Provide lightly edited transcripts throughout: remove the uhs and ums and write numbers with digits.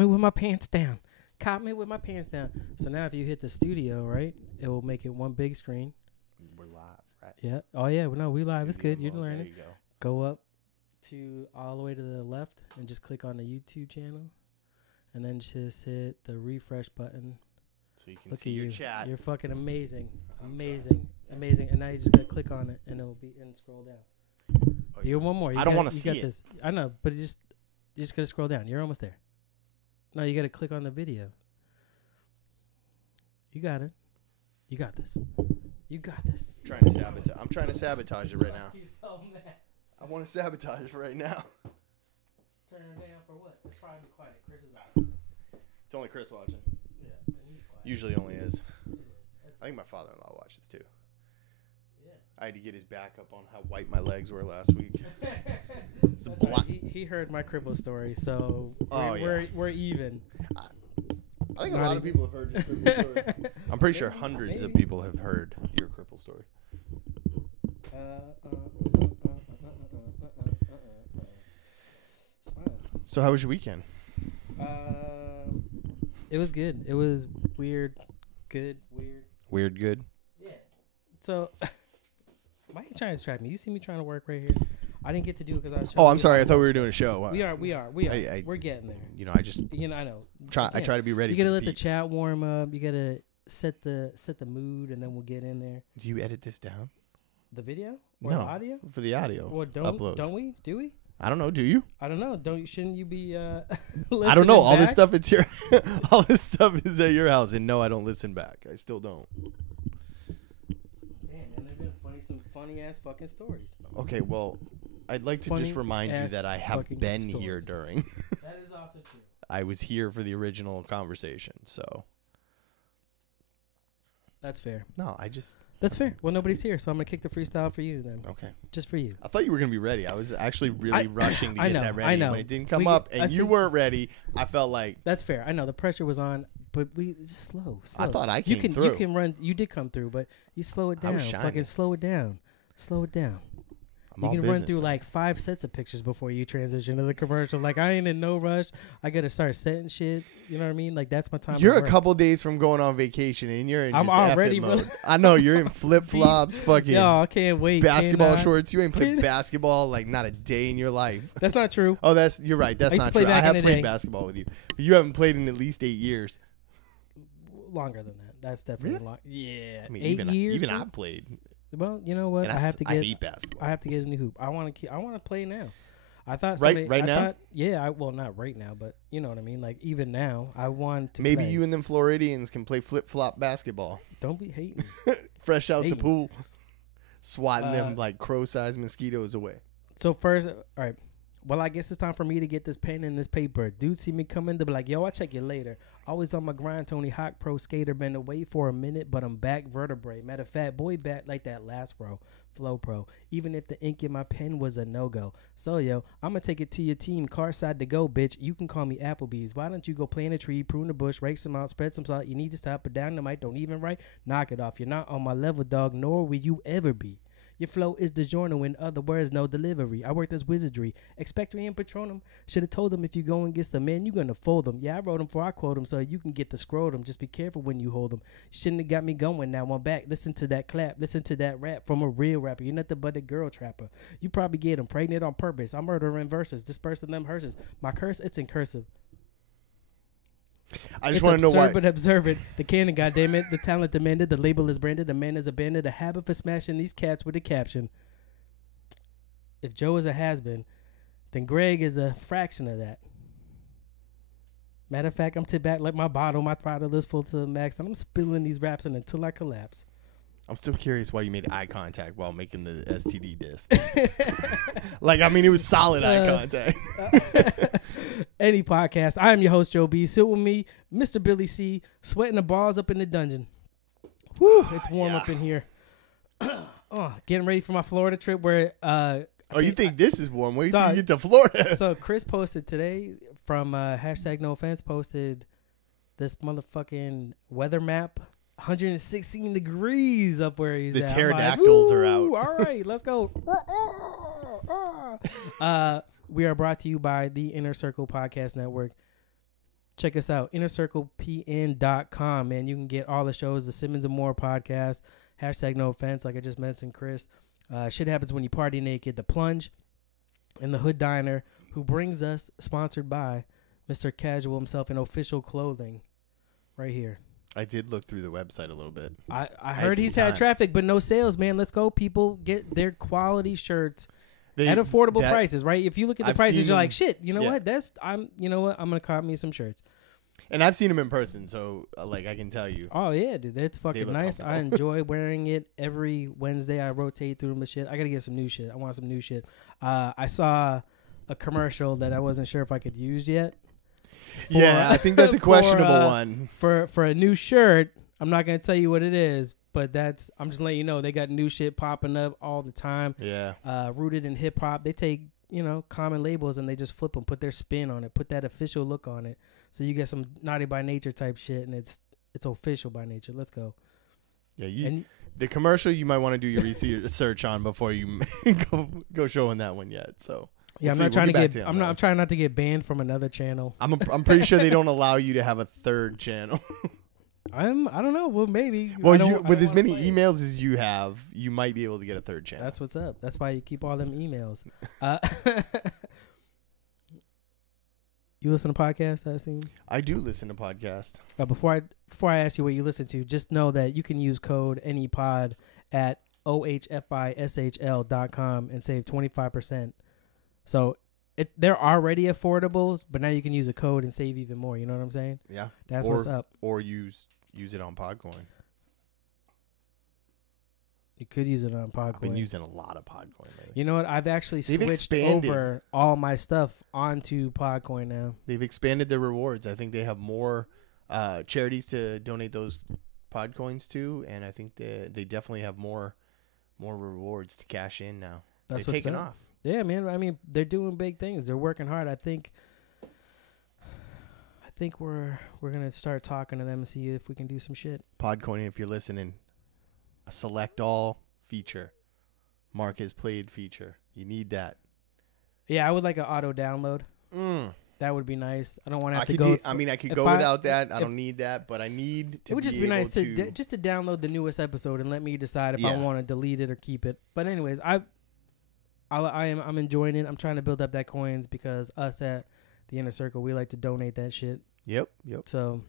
me with my pants down. Caught me with my pants down. So now if you hit the studio, right, it will make it one big screen. We're live, right? Yeah. Oh, yeah. No, we live. It's good. You're There learning. you go. Go up to all the way to the left and just click on the YouTube channel. And then just hit the refresh button. So you can Look see at your you. chat. You're fucking amazing. Amazing. And now you just got to click on it and it'll be and scroll down. Oh, You're one more. I don't want to see got it. This. I know, but you just got to scroll down. You're almost there. No, you got to click on the video. You got it. You got this. You got this. I'm trying to sabotage it right now. He's so mad. I want to sabotage it right now. Turn it down for what? It's probably quiet. Chris is on. It's only Chris watching. Yeah, and he's quiet. Usually only is. It is. I think my father-in-law watches too. Yeah. I had to get his back up on how white my legs were last week. It's That's bla- right. He heard my cripple story, so Oh, we're even. I think a lot of people have heard your cripple story. I'm pretty sure hundreds of people have heard your cripple story. So how was your weekend? It was good. It was weird, good, weird. Weird, good. Yeah. So, why are you trying to distract me? You see me trying to work right here. I didn't get to do it because I was. Oh, I'm sorry. I thought we were doing a show. We are. We're getting there. You know, I just I know. I try to be ready. You gotta for let the peeps. chat warm up. You gotta set the mood, and then we'll get in there. Do you edit this down? The video or No, the audio? for the audio. Well, uploads. don't we? Do we? I don't know. Do you? I don't know. Shouldn't you be? I don't know. All this back? stuff. It's your. All this stuff is at your house, and no, I don't listen back. I still don't. Damn, man, there've been some funny ass fucking stories. Okay, well, I'd like to Funny just remind you ass that I have fucking been stories. here during. That is also true. I was here for the original conversation, so That's fair. no, I just That's fair. Well, nobody's here, so I'm gonna kick the freestyle for you then, okay. just for you. I thought you were gonna be ready. I was actually really rushing to I get know, that ready. I know. When it didn't come We- up I and you see- weren't ready, I felt like That's fair. I know the pressure was on, but we just slow. I thought I came you can through. You can run. You did come through, but you slow it I down. was shining. Fucking slow it down. Slow it down. I'm You all can run business, through man. like 5 sets of pictures before you transition to the commercial. Like I ain't in no rush. I gotta start setting shit. You know what I mean? Like that's my time. You're to a work. couple days from going on vacation, and you're in I'm just already F it mode. really- I know you're in flip flops, fucking Yo, I can't wait. basketball Cannot- shorts. You ain't played Can- basketball like not a day in your life. That's not true. Oh, you're right. That's I used to not play true. I back in have the played day. basketball with you. But you haven't played in at least 8 years. Longer than that. That's definitely Really? long. Yeah, I mean, 8 years. even bro? I played. Well, you know what? And I have to I get. hate basketball. I have to get a new hoop. I want to play now. I thought Right- somebody, right I now? thought, yeah. Well, not right now, but you know what I mean. Like even now, I want to. Maybe play. you and them Floridians can play flip flop basketball. Don't be hating. Fresh out the Hating. pool, swatting them Uh, like crow-sized mosquitoes away. So first, all right. Well, I guess it's time for me to get this pen and this paper. Dude, see me coming, they'll be like, yo, I'll check you later. Always on my grind, Tony Hawk, pro skater. Been away for a minute, but I'm back vertebrae. Matter of fact, boy, back like that last row. Flow pro. Even if the ink in my pen was a no-go. So, yo, I'm going to take it to your team. Car side to go, bitch. You can call me Applebee's. Why don't you go plant a tree, prune the bush, rake some out, spread some salt. You need to stop it down the mic. Don't even write. Knock it off. You're not on my level, dog, nor will you ever be. Your flow is DiGiorno, in other words, no delivery. I worked as wizardry. Expectory and Patronum. Should have told them if you go against the man, you're going to fold them. Yeah, I wrote them before I quote them so you can get the scrotum. Just be careful when you hold them. Shouldn't have got me going. Now I'm back. Listen to that clap. Listen to that rap from a real rapper. You're nothing but a girl trapper. You probably get them pregnant on purpose. I'm murdering verses, dispersing them hearses. My curse, it's in cursive. I just want to know why. But observant. The canon, goddammit. The talent demanded. The label is branded. The man is abandoned. The habit for smashing these cats with a caption. If Joe is a has-been, then Greg is a fraction of that. Matter of fact, I'm tipped back like my bottle. My throttle is full to the max, and I'm spilling these raps until I collapse. I'm still curious why you made eye contact while making the STD disc. Like, I mean, it was solid eye contact. Any podcast. I am your host, Joe B. Sit with me, Mr. Billy C. Sweating the balls up in the dungeon. Whew, it's warm up in here. Getting ready for my Florida trip where... you think this is warm? Wait till Dog. you get to Florida. So Chris posted today from hashtag no offense, posted this motherfucking weather map. 116 degrees up where he's The at. I'm pterodactyls are "Woo, out." All right, let's go. We are brought to you by the Inner Circle Podcast Network. check us out, innercirclepn.com, man. You can get all the shows, the Simmons and More podcast, #NoOffense, like I just mentioned, Chris. Shit Happens When You Party Naked, The Plunge, and The Hood Diner, who brings us, sponsored by Mr. Casual himself in official clothing right here. I did look through the website a little bit. I heard he's had traffic, but no sales, man. Let's go, people. Get their quality shirts at affordable prices, right? If you look at the prices, you're like, shit, you know what? You know what? I'm going to cop me some shirts. And I've seen them in person, so like I can tell you. Oh yeah, dude, that's fucking nice. I enjoy wearing it every Wednesday. I rotate through them and shit. I gotta get some new shit. I want some new shit. I saw a commercial that I wasn't sure if I could use yet. I think that's a questionable one. For a new shirt, I'm not gonna tell you what it is, but I'm just letting you know they got new shit popping up all the time. Yeah. Rooted in hip hop. They take common labels and they just flip them, put their spin on it, put that official look on it. So you get some Naughty by Nature type shit, and it's official by nature. Let's go. Yeah, the commercial you might want to do your research on before you go showing that one yet. So yeah, I'm trying not to get banned from another channel. I'm pretty sure they don't allow you to have a third channel. I don't know. Well, maybe. Well, with as many emails as you have, you might be able to get a third channel. That's what's up. That's why you keep all them emails. You listen to podcasts, I assume? I do listen to podcasts. Before I ask you what you listen to, just know that you can use code ANYPOD at ohfishl.com and save 25%. So they're already affordable, but now you can use a code and save even more. You know what I'm saying? Yeah. That's what's up. Or use it on Podcoin. You could use it on Podcoin. I've been using a lot of Podcoin lately. You know what? I've actually switched over all my stuff onto Podcoin now. They've expanded their rewards. I think they have more charities to donate those Podcoins to, and I think they definitely have more rewards to cash in now. They're taking off. Yeah, man. I mean, they're doing big things. They're working hard. I think we're gonna start talking to them and see if we can do some shit. Podcoin, if you're listening. A select all feature, Mark has played feature. You need that. Yeah, I would like an auto download. That would be nice. I don't want to have to go. I could go without that. I don't need that, but I need to. It would just be nice to just to download the newest episode and let me decide if I want to delete it or keep it. But anyways, I'm enjoying it. I'm trying to build up that coins because us at the Inner Circle, we like to donate that shit. Yep. So.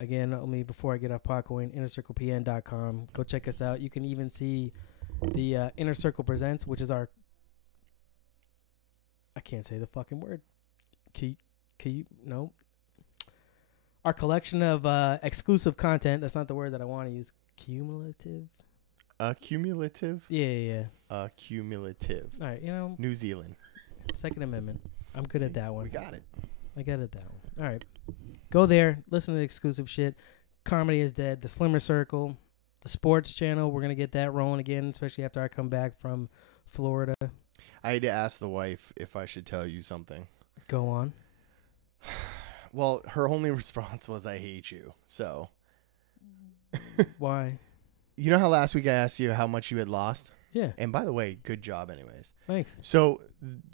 Again, only before I get off Podcoin, innercirclepn.com. Go check us out. You can even see the Inner Circle Presents, which is our... I can't say the fucking word. No. Our collection of exclusive content. That's not the word that I want to use. Cumulative? Accumulative? Yeah. Accumulative. All right, New Zealand. Second Amendment. I'm good at that one. We got it. I got it that one. All right. Go there. Listen to the exclusive shit. Comedy is Dead. The Slimmer Circle. The Sports Channel. We're going to get that rolling again, especially after I come back from Florida. I had to ask the wife if I should tell you something. Go on. Well, her only response was, I hate you. So. Why? You know how last week I asked you how much you had lost? Yeah. And by the way, good job anyways. Thanks. So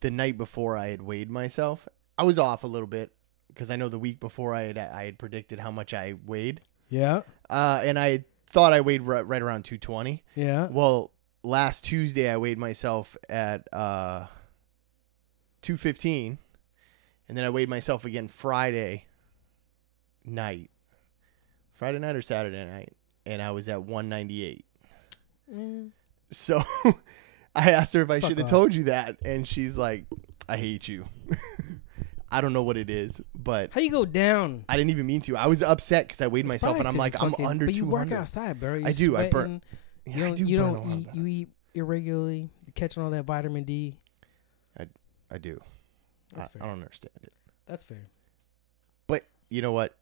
the night before I had weighed myself, I was off a little bit. Because I know the week before I had predicted how much I weighed. Yeah. And I thought I weighed right around 220. Yeah. Well, last Tuesday I weighed myself at 215. And then I weighed myself again Friday night. Friday night or Saturday night. And I was at 198. So I asked her if I should have told you that. And she's like, I hate you. I don't know what it is, but how you go down? I didn't even mean to. I was upset because I weighed myself, and I'm like, I'm under 200. But you work outside, bro. I do. I burn. You don't eat. You eat irregularly. You're catching all that vitamin D. I do. I don't understand it. That's fair. But you know what?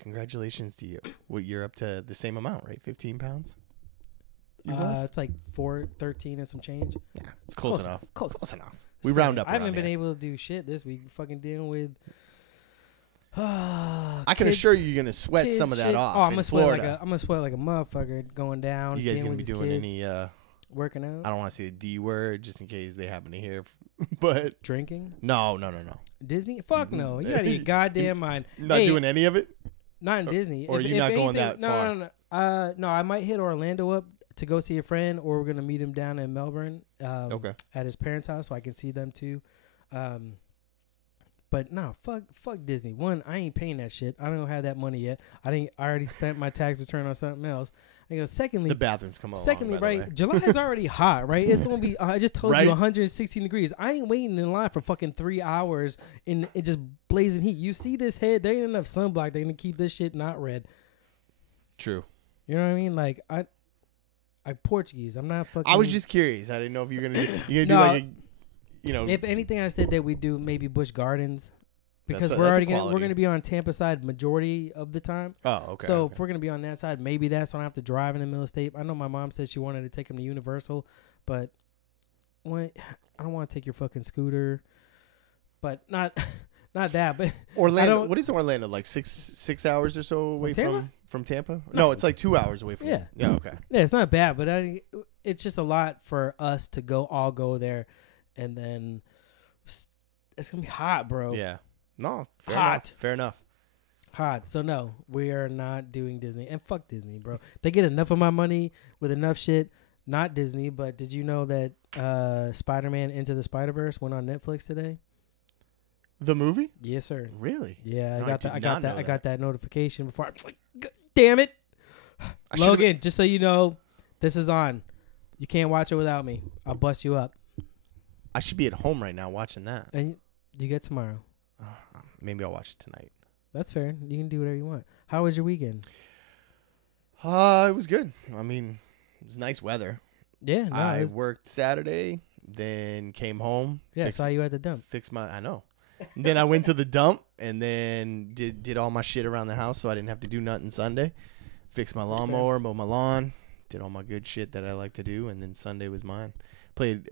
Congratulations to you. Well, you're up to the same amount, right? 15 pounds. It's like 413 and some change. Yeah, it's close enough. Close enough. We round up. I haven't been able to do shit this week. Fucking dealing with. I can assure you, you're gonna sweat some of that off. Oh, I'm gonna sweat like a motherfucker going down. You guys gonna be doing any Working out. I don't want to say the D word just in case they happen to hear. But Drinking. no. Disney. Fuck no. You out of your goddamn mind. Not doing any of it. Not in Disney. Or you're not going that far. No. I might hit Orlando up to go see a friend, or we're gonna meet him down in Melbourne. Okay. At his parents' house, so I can see them too. But no, fuck Disney. One, I ain't paying that shit. I don't have that money yet. I already spent my tax return on something else. I go. Secondly, the bathrooms come along. Secondly, right? July is already hot, right? It's gonna be. I just told right? you 116 degrees. I ain't waiting in line for fucking 3 hours in it just blazing heat. You see this head? There ain't enough sunblock. They're gonna keep this shit not red. True. You know what I mean? Like I Portuguese. I'm not fucking. I was just curious. I didn't know if you're gonna do like a. If anything, I said that we do maybe Busch Gardens, because that's we're gonna be on Tampa side majority of the time. Oh, okay. So if we're gonna be on that side, maybe that's when I have to drive in the middle of state. I know my mom said she wanted to take him to Universal, but I don't want to take your fucking scooter. But not that. But Orlando. What is Orlando like? 6 hours or so away from Tampa? No, it's like 2 hours away from. Yeah. Yeah. Okay. Yeah, it's not bad, but it's just a lot for us to all go there. And then it's going to be hot, bro. Yeah. No. Fair enough. Hot. So, no, we are not doing Disney. And fuck Disney, bro. They get enough of my money with enough shit. Not Disney, but did you know that Spider-Man Into the Spider-Verse went on Netflix today? The movie? Yes, sir. Really? Yeah, I got that notification before. I was like, damn it. Logan, just so you know, this is on. You can't watch it without me. I'll bust you up. I should be at home right now watching that. And you get tomorrow. Maybe I'll watch it tonight. That's fair. You can do whatever you want. How was your weekend? It was good. I mean, it was nice weather. Yeah. No, I worked Saturday, then came home. Yeah, I saw you at the dump. I know. Then I went to the dump and then did all my shit around the house so I didn't have to do nothing Sunday. Fixed my lawnmower, mowed my lawn, did all my good shit that I like to do, and then Sunday was mine. Played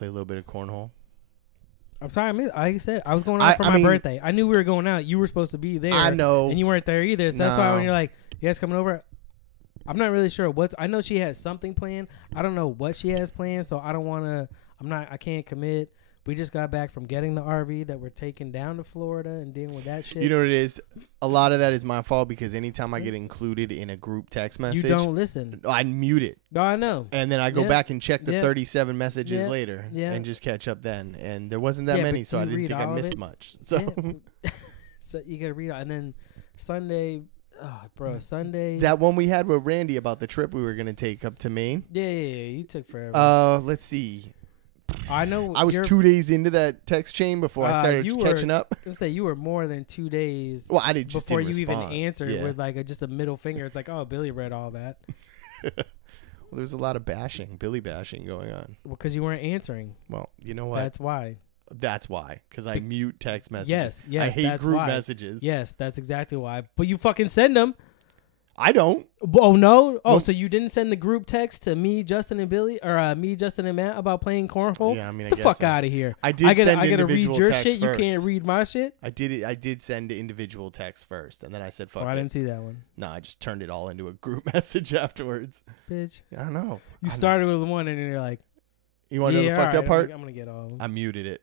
a little bit of cornhole. I'm sorry, like I said, I was going out for my birthday. I knew we were going out. You were supposed to be there. I know. And you weren't there either. So that's why when you're like, you guys coming over? I'm not really sure I know she has something planned. I don't know what she has planned, so I don't want to, I can't commit. We just got back from getting the RV that we're taking down to Florida and dealing with that shit. You know what it is? A lot of that is my fault because anytime I get included in a group text message, you don't listen. I mute it. No, I know. And then I go back and check the 37 messages later and just catch up then. And there wasn't that many, so I didn't think I missed much. So, so you got to read it. And then Sunday, Sunday. That one we had with Randy about the trip we were going to take up to Maine. Yeah, you took forever. Let's see. I know. I was 2 days into that text chain before I started catching up. I say you were more than 2 days. Well, I didn't before you even answered with like just a middle finger. It's like, oh, Billy read all that. Well, there's a lot of Billy bashing going on. Well, because you weren't answering. Well, you know what? That's why. Because I mute text messages. Yes. I hate group messages. Yes, that's exactly why. But you fucking send them. I don't. Oh, no? Oh, so you didn't send the group text to me, Justin, and Billy, or me, Justin, and Matt about playing cornhole? Yeah, I mean, Get the fuck out of here. I gotta read your shit. First. You can't read my shit? I did send individual text first, and then I said, fuck it. I didn't see that one. No, I just turned it all into a group message afterwards. Bitch. I know. You started with one, and then you're like, you want to know the fucked up part? I'm going to get all of them. I muted it.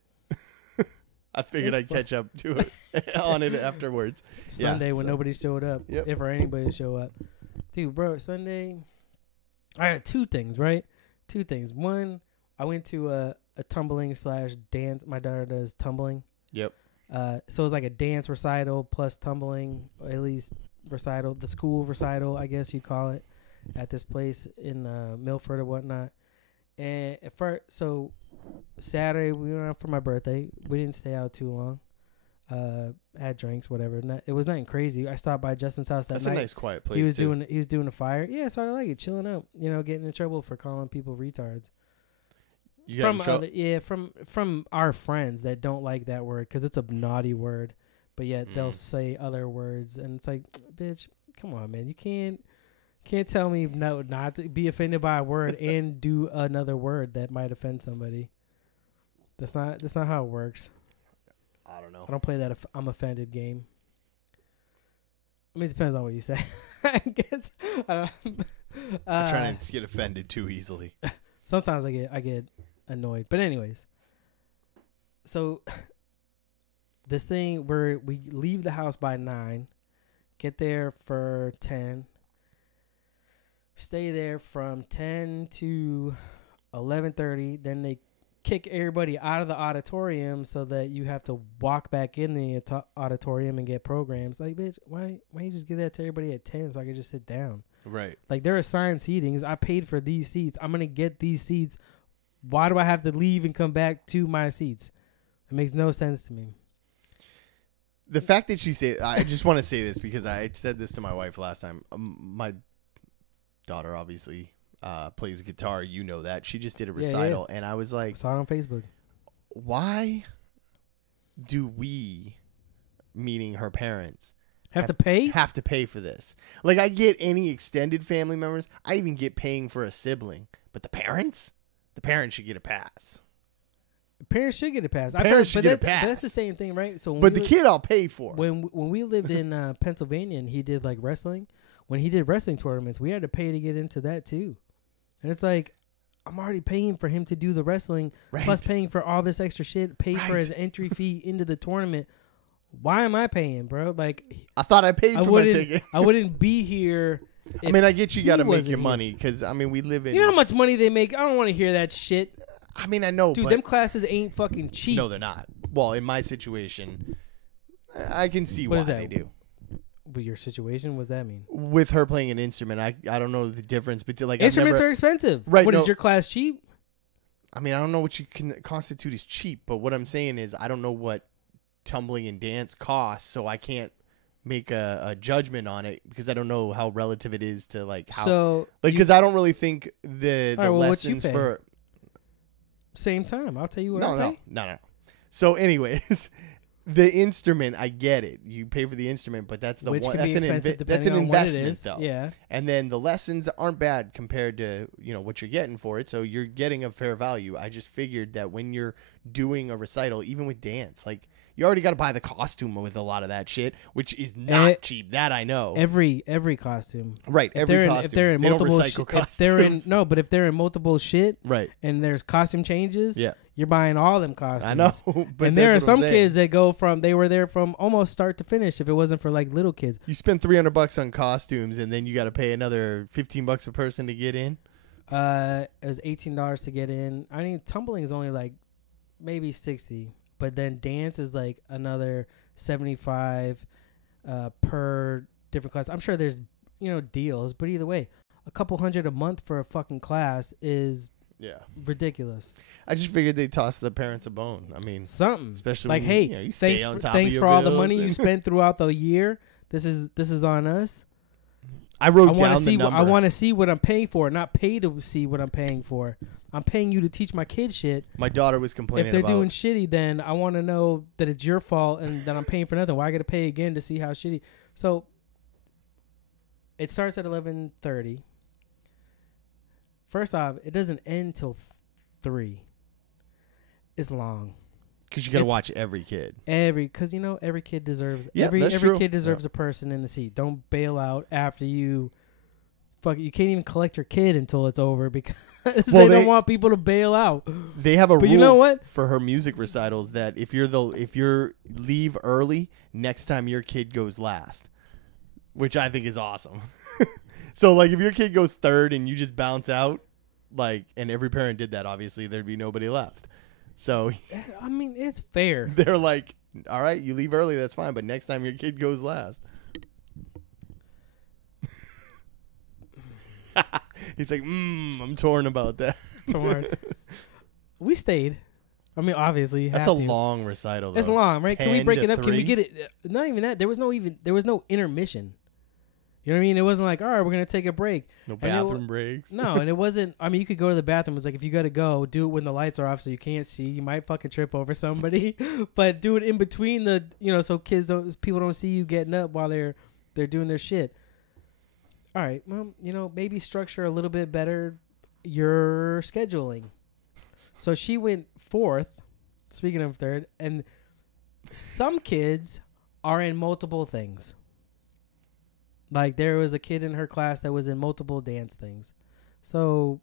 I figured I'd catch up to it on it afterwards. Sunday when nobody showed up. Yep. If or anybody show up. Dude, bro, Sunday, I had two things, right? Two things. One, I went to a tumbling / dance. My daughter does tumbling. Yep. So it was like a dance recital plus tumbling, or at least recital, the school recital, I guess you'd call it, at this place in Milford or whatnot. And at first, so Saturday we went out for my birthday. We didn't stay out too long. Had drinks, whatever. It was nothing crazy. I stopped by Justin's house that night. That's a nice, quiet place. He was doing a fire. Yeah, so I like it, chilling out. You know, getting in trouble for calling people retards. You got in trouble? From our friends that don't like that word because it's a naughty word, but yet they'll say other words, and it's like, bitch, come on, man, you can't tell me not to be offended by a word and do another word that might offend somebody. That's not how it works. I don't know. I don't play that I'm offended game. I mean, it depends on what you say. I guess. I try not to get offended too easily. Sometimes I get annoyed. But anyways, so this thing where we leave the house by 9, get there for 10, stay there from 10 to 11:30. Then they kick everybody out of the auditorium so that you have to walk back in the auditorium and get programs. Like, bitch, why you just give that to everybody at 10 so I can just sit down? Right. Like, they're assigned seatings. I paid for these seats. I'm gonna get these seats. Why do I have to leave and come back to my seats? It makes no sense to me. The fact that you say, I just want to say this because I said this to my wife last time. My daughter obviously plays guitar. You know that. She just did a recital, and I was like, saw it on Facebook. Why do we, meaning her parents, have to pay? Have to pay for this? Like, I get any extended family members. I even get paying for a sibling. But the parents should get a pass. Parents should get a pass. Parents should get a pass. But that's the same thing, right? So, but the kid I'll pay for. When we lived in Pennsylvania and he did like wrestling, when he did wrestling tournaments, we had to pay to get into that too. And it's like, I'm already paying for him to do the wrestling, plus paying for all this extra shit, pay for his entry fee into the tournament. Why am I paying, bro? Like, I thought I paid for my ticket. I wouldn't be here. I mean, I get you got to make your money because, I mean, we live in. You know how much money they make? I don't want to hear that shit. I mean, I know, dude, them classes ain't fucking cheap. No, they're not. Well, in my situation, I can see why they do. With your situation, what does that mean? With her playing an instrument, I don't know the difference, but like instruments are expensive. Right? What is your class cheap? I mean, I don't know what you can constitute as cheap, but what I'm saying is I don't know what tumbling and dance costs, so I can't make a judgment on it because I don't know how relative it is to like how. So because I don't really think the lessons for. Same time. I'll tell you what I pay. No. So anyways, the instrument, I get it. You pay for the instrument, but that's the one. That's an investment, though. Yeah. And then the lessons aren't bad compared to what you're getting for it. So you're getting a fair value. I just figured that when you're doing a recital, even with dance, like you already got to buy the costume with a lot of that shit, which is not cheap. That I know. Every costume. Right. Every costume. If they're in multiple costumes. But if they're in multiple shit. Right. And there's costume changes. Yeah. You're buying all them costumes. I know. But and there are some kids that they were there from almost start to finish if it wasn't for like little kids. You spend $300 on costumes and then you got to pay another $15 a person to get in. It was $18 to get in. I mean, tumbling is only like maybe $60. But then dance is like another $75 per different class. I'm sure there's deals, but either way, a couple $100 a month for a fucking class is ridiculous. I just figured they'd toss the parents a bone. I mean, something, especially like, when hey, you stay on top thanks of for all the money you spent throughout the year. This is on us. I wrote down the number. I want to see what I'm paying for, not pay to see what I'm paying for. I'm paying you to teach my kids shit. My daughter was complaining about. If they're doing shitty, then I want to know that it's your fault and that I'm paying for nothing. Why I got to pay again to see how shitty? So it starts at 11:30. First off, it doesn't end till 3. It's long. Because you got to watch every kid. Because every kid deserves. Yeah, every true. Kid deserves a person in the seat. Don't bail out after you. You can't even collect your kid until it's over because they don't want people to bail out. They have a rule for her music recitals that if you're leave early, next time your kid goes last, which I think is awesome. So like if your kid goes third and you just bounce out, like, and every parent did that, obviously there'd be nobody left. So I mean, it's fair. They're like, all right, you leave early, that's fine, but next time your kid goes last. He's like, I'm torn about that. Torn. We stayed. I mean, obviously, that's a long recital, though. It's long, right? Can we break it up? 3? Can we get it? Not even that. There was no intermission. You know what I mean? It wasn't like, all right, we're gonna take a break. No bathroom breaks. No, and it wasn't. I mean, you could go to the bathroom. It's like if you gotta go, do it when the lights are off, so you can't see. You might fucking trip over somebody, but do it in between the, so people don't see you getting up while they're doing their shit. All right, well, maybe structure a little bit better your scheduling. So she went 4th, speaking of 3rd, and some kids are in multiple things. Like there was a kid in her class that was in multiple dance things. So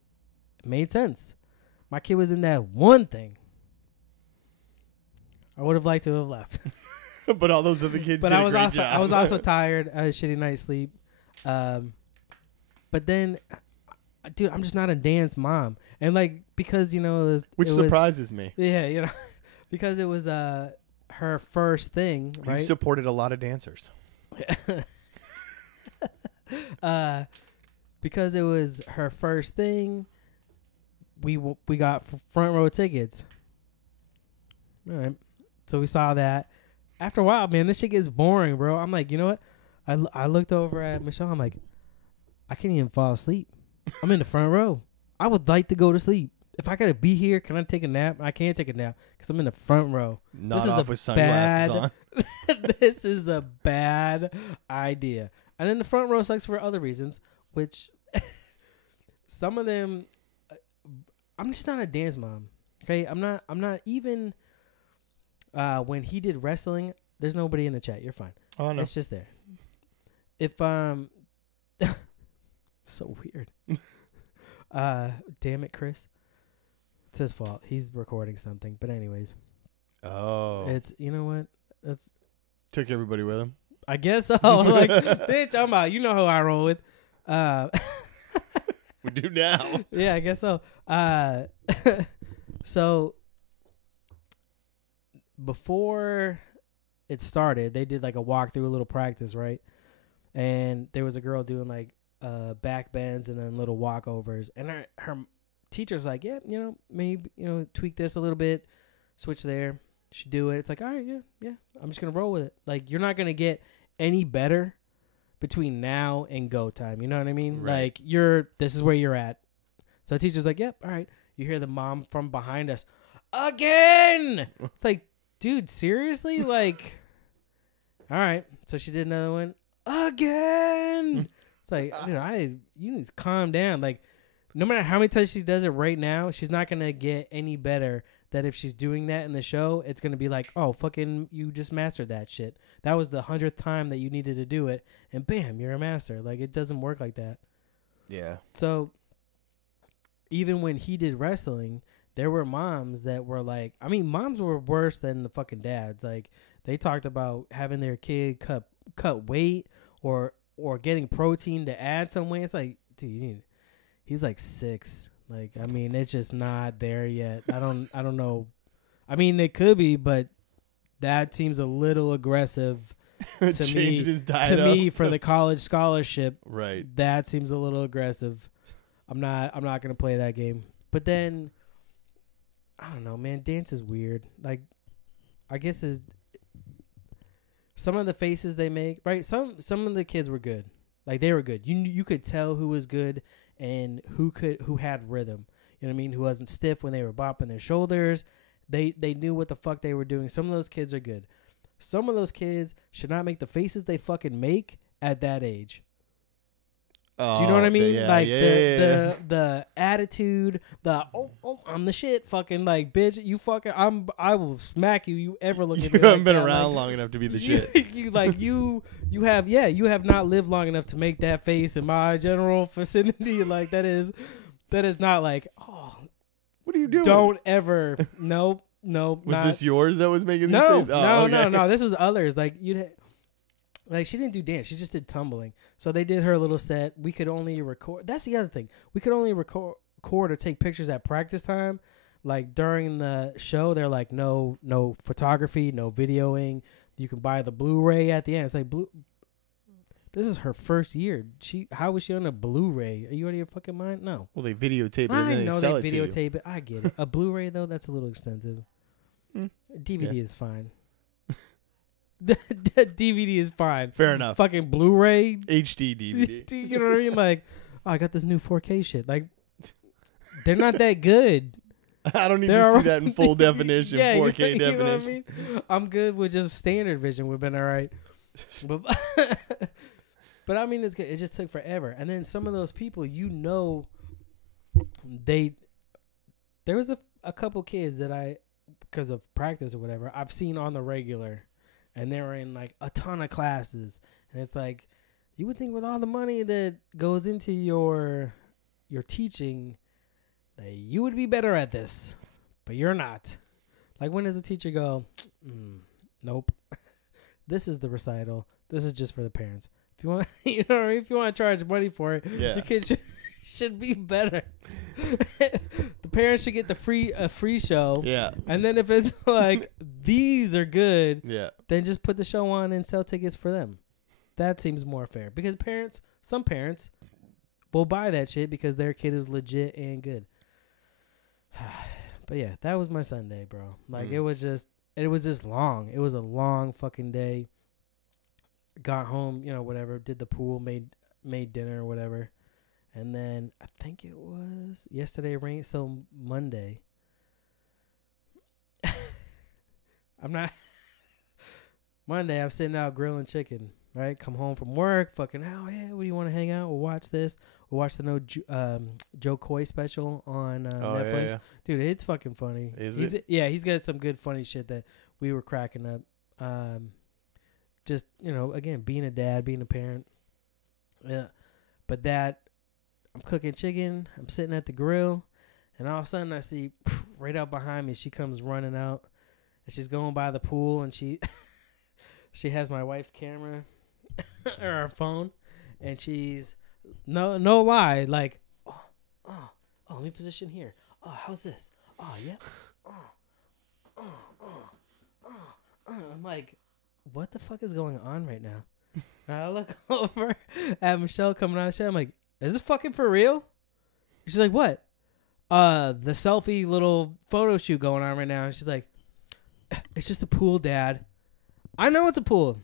it made sense. My kid was in that one thing. I would have liked to have left. But all those other kids But did I a was great also job. I was also tired. I had a shitty night's sleep. But then, dude, I'm just not a dance mom. And like, because, you know, Which surprises me. Yeah, you know, because it was her first thing, right? You supported a lot of dancers. Because it was her first thing, we got front row tickets. All right, so we saw that. After a while, man, this shit gets boring, bro. I'm like, you know what? I looked over at Michelle. I'm like, I can't even fall asleep. I'm in the front row. I would like to go to sleep. If I gotta be here, can I take a nap? I can't take a nap because I'm in the front row. Not off with sunglasses on. This is a bad idea. And then the front row sucks for other reasons, which some of them, I'm just not a dance mom. Okay, I'm not even. When he did wrestling, there's nobody in the chat. You're fine. Oh no, it's just there. If so weird. Damn it, Chris. It's his fault. He's recording something. But anyways. Oh. It's, you know what? That's took everybody with him. I guess so. Like, bitch, I'm out. You know who I roll with. We do now. Yeah, I guess so. So before it started, they did like a walkthrough, a little practice, right? And there was a girl doing like back bends and then little walkovers, and her teacher's like, yeah, you know, maybe, you know, tweak this a little bit, switch there. She do it. It's like, all right, yeah, I'm just gonna roll with it. Like, you're not gonna get any better between now and go time. You know what I mean? Right. Like, this is where you're at. So the teacher's like, yep, all right. You hear the mom from behind us, again. It's like, dude, seriously? Like, all right. So she did another one again. It's like, dude, you need to calm down. Like, no matter how many times she does it right now, she's not gonna get any better. That if she's doing that in the show, it's gonna be like, oh, fucking, you just mastered that shit. That was the 100th time that you needed to do it, and bam, you're a master. Like, it doesn't work like that. Yeah. So even when he did wrestling, there were moms that were like, I mean, moms were worse than the fucking dads. Like, they talked about having their kid cut weight or getting protein to add some weight. It's like, dude, he's like 6. Like, I mean, it's just not there yet. I don't know. I mean, it could be, but that seems a little aggressive to me. His diet me for the college scholarship. Right. That seems a little aggressive. I'm not gonna play that game. But then, I don't know, man. Dance is weird. Like, I guess some of the faces they make, right? Some of the kids were good. Like, they were good. You could tell who was good and who had rhythm. You know what I mean? Who wasn't stiff when they were bopping their shoulders. They knew what the fuck they were doing. Some of those kids are good. Some of those kids should not make the faces they fucking make at that age. Do you know what I mean? The attitude, I'm the shit, fucking, like, bitch, you fucking, I will smack you. You ever look at me? You haven't been that, around like, long enough to be the shit. You have not lived long enough to make that face in my general vicinity. Like, that is not like, oh, what are you doing? Don't ever, no. Was this yours that was making this face? No. This was others. Like, like, she didn't do dance. She just did tumbling. So they did her little set. We could only record. That's the other thing. We could only record or take pictures at practice time. Like, during the show, they're like, no photography, no videoing. You can buy the Blu-ray at the end. It's like, this is her first year. How was she on a Blu-ray? Are you out of your fucking mind? No. Well, they videotape it and then they sell it to you. I know they videotape it. I get it. A Blu-ray, though, that's a little expensive. DVD is fine. The DVD is fine. Fair enough. Fucking Blu-ray. HD DVD. You know what I mean? Like, oh, I got this new 4K shit. Like, they're not that good. I don't need to see that in full definition, 4K definition. You know what I mean? I'm good with just standard vision. We've been all right. But I mean, it's good. It just took forever. And then some of those people, there was a couple kids that because of practice or whatever, I've seen on the regular. And they were in, like, a ton of classes. And it's like, you would think with all the money that goes into your teaching You would be better at this, but you're not. Like, when does the teacher go, nope, this is the recital. This is just for the parents. If you want, if you want to charge money for it, your kid should be better. The parents should get a free show. Yeah. And then if it's like, these are good, then just put the show on and sell tickets for them. That seems more fair. Because some parents will buy that shit because their kid is legit and good. But yeah, that was my Sunday, bro. Like, it was just long. It was a long fucking day. Got home, whatever, did the pool, made dinner or whatever. And then I think it was yesterday rained, so Monday. Monday, I'm sitting out grilling chicken, right? Come home from work, fucking, oh yeah, what do you want to hang out? We'll watch this. We'll watch the Joe Coy special on Netflix. Yeah. Dude, it's fucking funny. Is it? Yeah, he's got some good funny shit that we were cracking up. Just, again, being a dad, being a parent. Yeah. But I'm cooking chicken. I'm sitting at the grill. And all of a sudden I see right out behind me, she comes running out. And she's going by the pool. And she has my wife's camera or her phone. And she's, no lie, like, oh, let me position here. Oh, how's this? Oh, yeah. I'm like, what the fuck is going on right now? And I look over at Michelle coming on the show. I'm like, is this fucking for real? She's like, what? The selfie little photo shoot going on right now. And she's like, it's just a pool, Dad. I know it's a pool.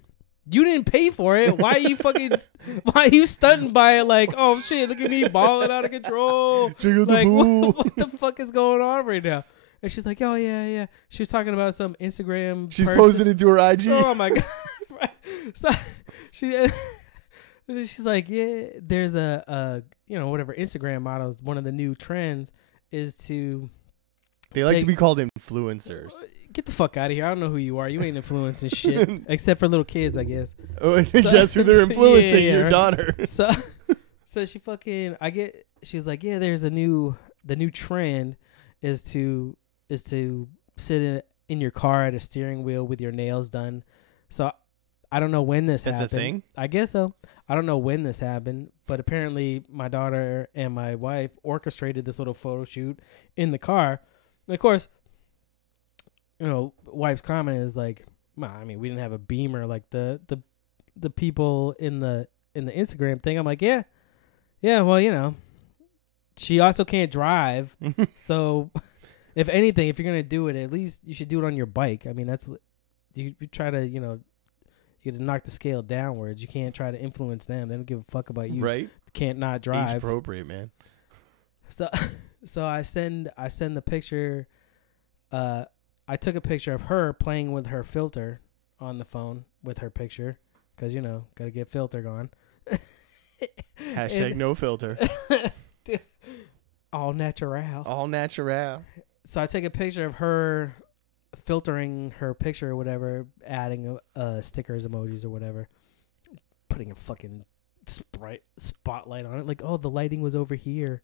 You didn't pay for it. Why are you stunting by it like, oh shit, look at me balling out of control. Like, what the fuck is going on right now? And she's like, oh, yeah. She was talking about some Instagram She's posted it to her IG. Oh, my God. So she's like, yeah, there's a whatever Instagram models. One of the new trends is to... They like to be called influencers. Get the fuck out of here. I don't know who you are. You ain't influencing shit. Except for little kids, I guess. Oh, guess who they're influencing? Your right? Daughter. So she fucking... She's like, yeah, there's the new trend is to sit in your car at a steering wheel with your nails done. So I don't know when this happened. That's a thing? I guess so. I don't know when this happened, but apparently my daughter and my wife orchestrated this little photo shoot in the car. And of course, wife's comment is like, well, I mean, we didn't have a Beamer like the people in the Instagram thing. I'm like, yeah, well, she also can't drive. So if anything, if you're going to do it, at least you should do it on your bike. I mean, that's, you try to, you got to knock the scale downwards. You can't try to influence them. They don't give a fuck about you. Right. Can't not drive. Age appropriate, man. So I send the picture. I took a picture of her playing with her filter on the phone with her picture. Because, got to get filter gone. Hashtag no filter. All natural. All natural. So I take a picture of her filtering her picture or whatever, adding stickers, emojis or whatever, putting a fucking spotlight on it. Like, oh, the lighting was over here.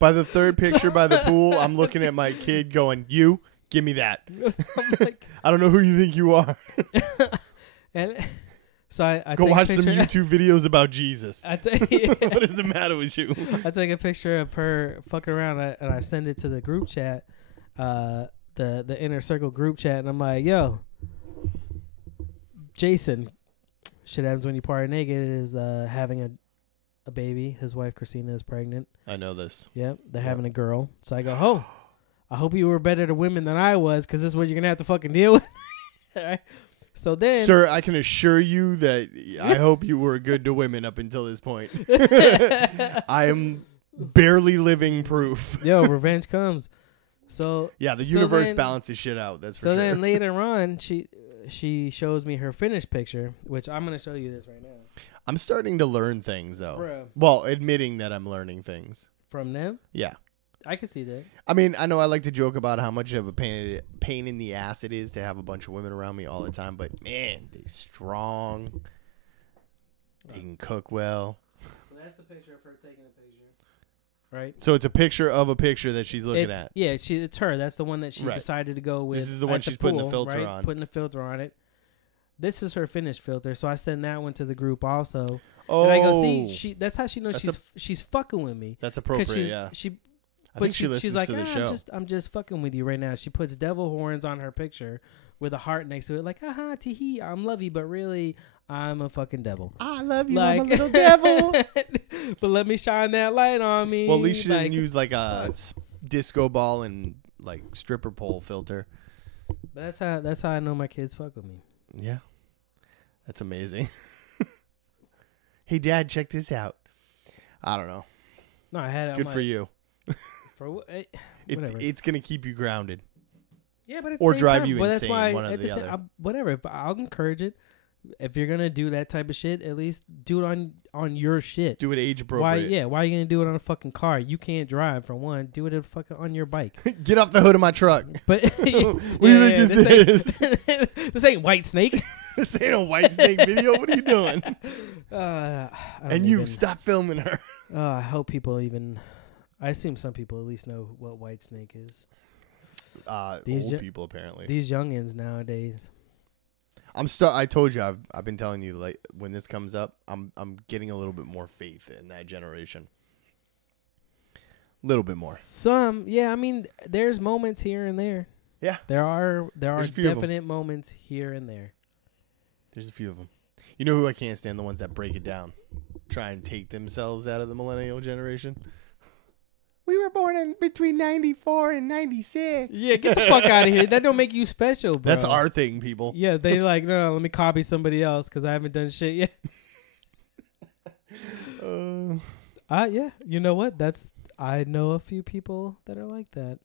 By the third picture by the pool, I'm looking at my kid going, you, give me that. I'm like, I don't know who you think you are. And so I go watch some YouTube videos about Jesus. What is the matter with you? I take a picture of her fucking around and I send it to the group chat, the inner circle group chat, and I'm like, yo, Jason, shit happens when you party naked, is having a baby. His wife Christina is pregnant. I know this. Yep, they're having a girl. So I go, oh, I hope you were better to women than I was, because this is what you're gonna have to fucking deal with. All right. So then, sir, I can assure you that I hope you were good to women up until this point. I am barely living proof. Yo, revenge comes. So yeah, the universe balances shit out. That's for sure. So then later on, she shows me her finished picture, which I'm gonna show you this right now. I'm starting to learn things though. Bro. Well, admitting that I'm learning things from them. Yeah. I could see that. I mean, I know I like to joke about how much of a pain in the ass it is to have a bunch of women around me all the time, but man, they're strong. They can cook well. So that's the picture of her taking a picture. right? So it's a picture of a picture that she's looking at. Yeah, it's her. That's the one that she Right. decided to go with. This is the one she's putting the filter right? on. Putting the filter on it. This is her finished filter, so I send that one to the group also. Oh, and I go, see, that's how she knows she's fucking with me. That's appropriate. Yeah. I think she listens she's like, to the show. I'm just fucking with you right now. She puts devil horns on her picture with a heart next to it, like, aha, tee I'm lovey, but really, I'm a fucking devil. I love you, like, I'm a little devil. But let me shine that light on me. Well, at least she didn't use like a disco ball and like stripper pole filter. But that's how I know my kids fuck with me. Yeah, that's amazing. Hey, Dad, check this out. I don't know. No, I had it. Good for you. For whatever. It's gonna keep you grounded. Yeah, but or drive time, you but insane. That's why one or the other. Whatever. But I'll encourage it. If you're gonna do that type of shit, at least do it on your shit. Do it age appropriate. Why are you gonna do it on a fucking car? You can't drive for one. Do it on your bike. Get off the hood of my truck. But what do you think this is? This ain't White Snake. This ain't a White Snake video. What are you doing? Stop filming her. I hope people even. I assume some people at least know what White Snake is. Old people apparently. These youngins nowadays. I told you I've been telling you, like, when this comes up, I'm getting a little bit more faith in that generation. A little bit more. Yeah. I mean, there's moments here and there. Yeah. There are definite moments here and there. There's a few of them. You know who I can't stand? The ones that break it down, try and take themselves out of the millennial generation. We were born in between 94 and 96. Yeah, get the fuck out of here. That don't make you special, bro. That's our thing, people. Yeah, they like, no, let me copy somebody else because I haven't done shit yet. Yeah, you know what? I know a few people that are like that.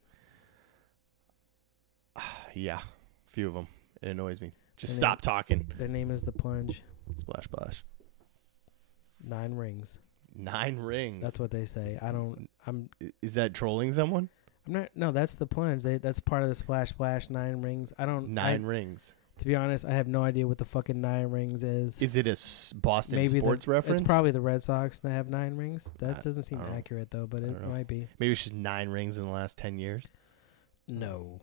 Yeah, a few of them. It annoys me. Just stop talking. Their name is The Plunge. Splash, splash. 9 rings. 9 rings. That's what they say. Is that trolling someone? I'm not. No, that's The Plunge. That's part of the Splash Splash 9 rings. 9 rings. To be honest, I have no idea what the fucking 9 rings is. Is it a Boston sports reference? It's probably the Red Sox that have 9 rings. That doesn't seem accurate though, but it might be. Maybe it's just 9 rings in the last 10 years. No.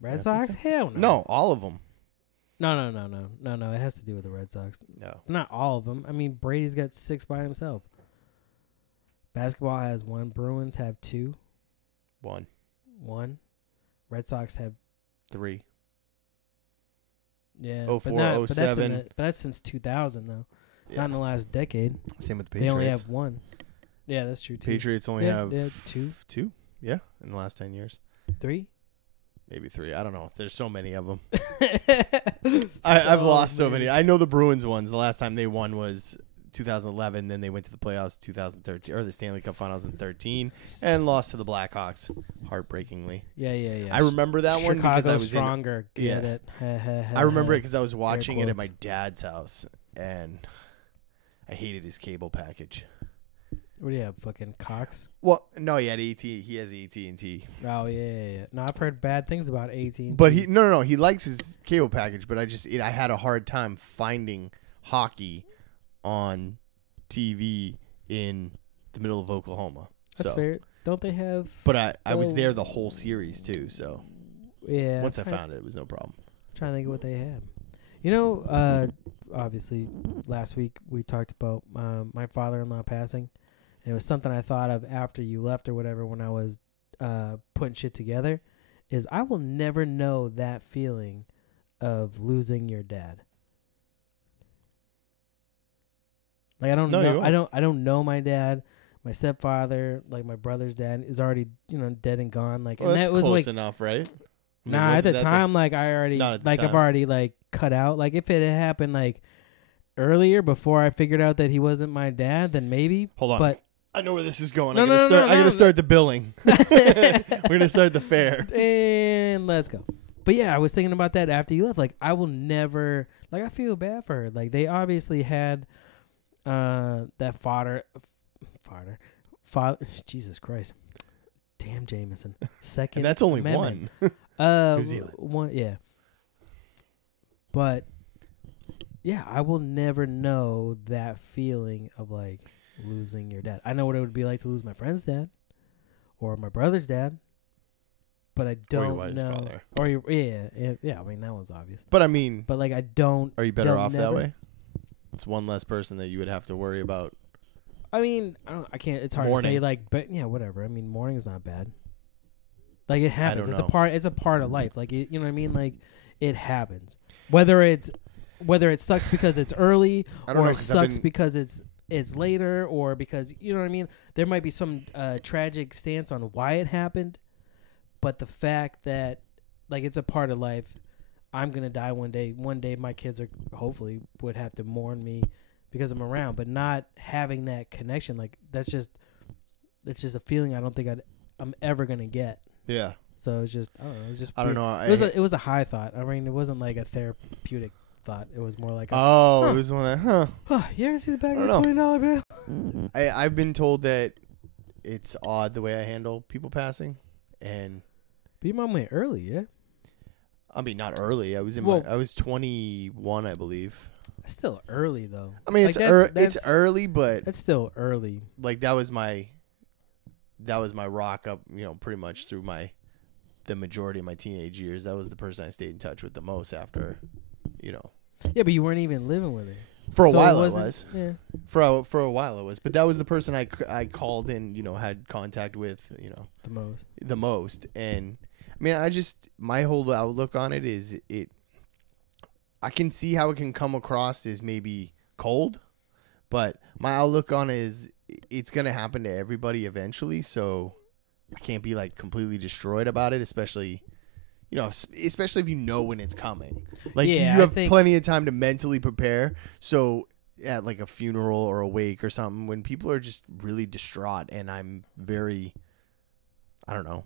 Red Sox? Hell no. No, all of them. No. It has to do with the Red Sox. No. Not all of them. I mean, Brady's got 6 by himself. Basketball has 1. Bruins have 2. 1. Red Sox have 3. Yeah. 04, 07. But that's since 2000, though. Yeah. Not in the last decade. Same with the Patriots. They only have 1. Yeah, that's true, too. Patriots only have 2. 2? Yeah, in the last 10 years. 3? Maybe 3. I don't know. There's so many of them. I've lost so many. I know the Bruins ones. The last time they won was 2011. Then they went to the playoffs 2013, or the Stanley Cup Finals in 13, and lost to the Blackhawks heartbreakingly. Yeah. I remember that one because I was stronger. Get it. I remember it because I was watching it at my dad's house, and I hated his cable package. What do you have, fucking Cox? Well, no, he had AT. He has AT&T. Oh yeah. No, I've heard bad things about AT&T. But he likes his cable package. But I had a hard time finding hockey on TV in the middle of Oklahoma. That's fair. Don't they have? But I was there the whole series too. So yeah, once I found it was no problem. Trying to think of what they had. You know, obviously, last week we talked about my father-in-law passing. And it was something I thought of after you left or whatever when I was putting shit together, is I will never know that feeling of losing your dad. Like I don't know I don't know my dad. My stepfather, like my brother's dad, is already, dead and gone. Like, well, and that's that was close like enough, right? Nah, at the time, like I already like I've already like cut out. Like if it had happened like earlier before I figured out that he wasn't my dad, then maybe. Hold on. But I know where this is going. I'm gonna start the billing. We're gonna start the fair. And let's go. But yeah, I was thinking about that after you left. Like I will never, like I feel bad for her. Like they obviously had that father. Jesus Christ. Damn, Jameson. Second. And that's only Amendment. one. New Zealand. One, yeah. But yeah, I will never know that feeling of like losing your dad. I know what it would be like to lose my friend's dad. or my brother's dad. But I don't your wife's know. father. Or yeah. I mean, that one's obvious. But I mean, But like, I don't. are you better off never, that way? It's one less person that you would have to worry about. I mean, I can't. It's hard to say. Like, but yeah, whatever. I mean, morning's not bad. Like, it happens. It's a part of life. Like, you know what I mean? Like, it happens. Whether it sucks because it's early, or it sucks because it's later, or because, you know what I mean? There might be some tragic stance on why it happened, but the fact that, like, it's a part of life. I'm gonna die one day. One day, my kids hopefully would have to mourn me because I'm around, but not having that connection, like, it's just a feeling I don't think I'm ever gonna get. Yeah. So it's just, I don't know. It was just. I don't know. It was a high thought. I mean, it wasn't like a therapeutic thought. It was more like it was one of that. You ever see the back of a $20 bill? I've been told that it's odd the way I handle people passing, and. But your mom went early, yeah. I mean, not early. I was I was 21, I believe. Still early though. I mean, like, it's early, but it's still early. Like, that was my rock up, pretty much through the majority of my teenage years. That was the person I stayed in touch with the most after, Yeah, but you weren't even living with her. For a while I was. Yeah. For a while I was, but that was the person I called and had contact with, the most. And I mean, my whole outlook on it is I can see how it can come across as maybe cold, but my outlook on it is it's going to happen to everybody eventually. So I can't be like completely destroyed about it, especially if you know when it's coming. Like, you have plenty of time to mentally prepare. So at like a funeral or a wake or something, when people are just really distraught and I'm very, I don't know.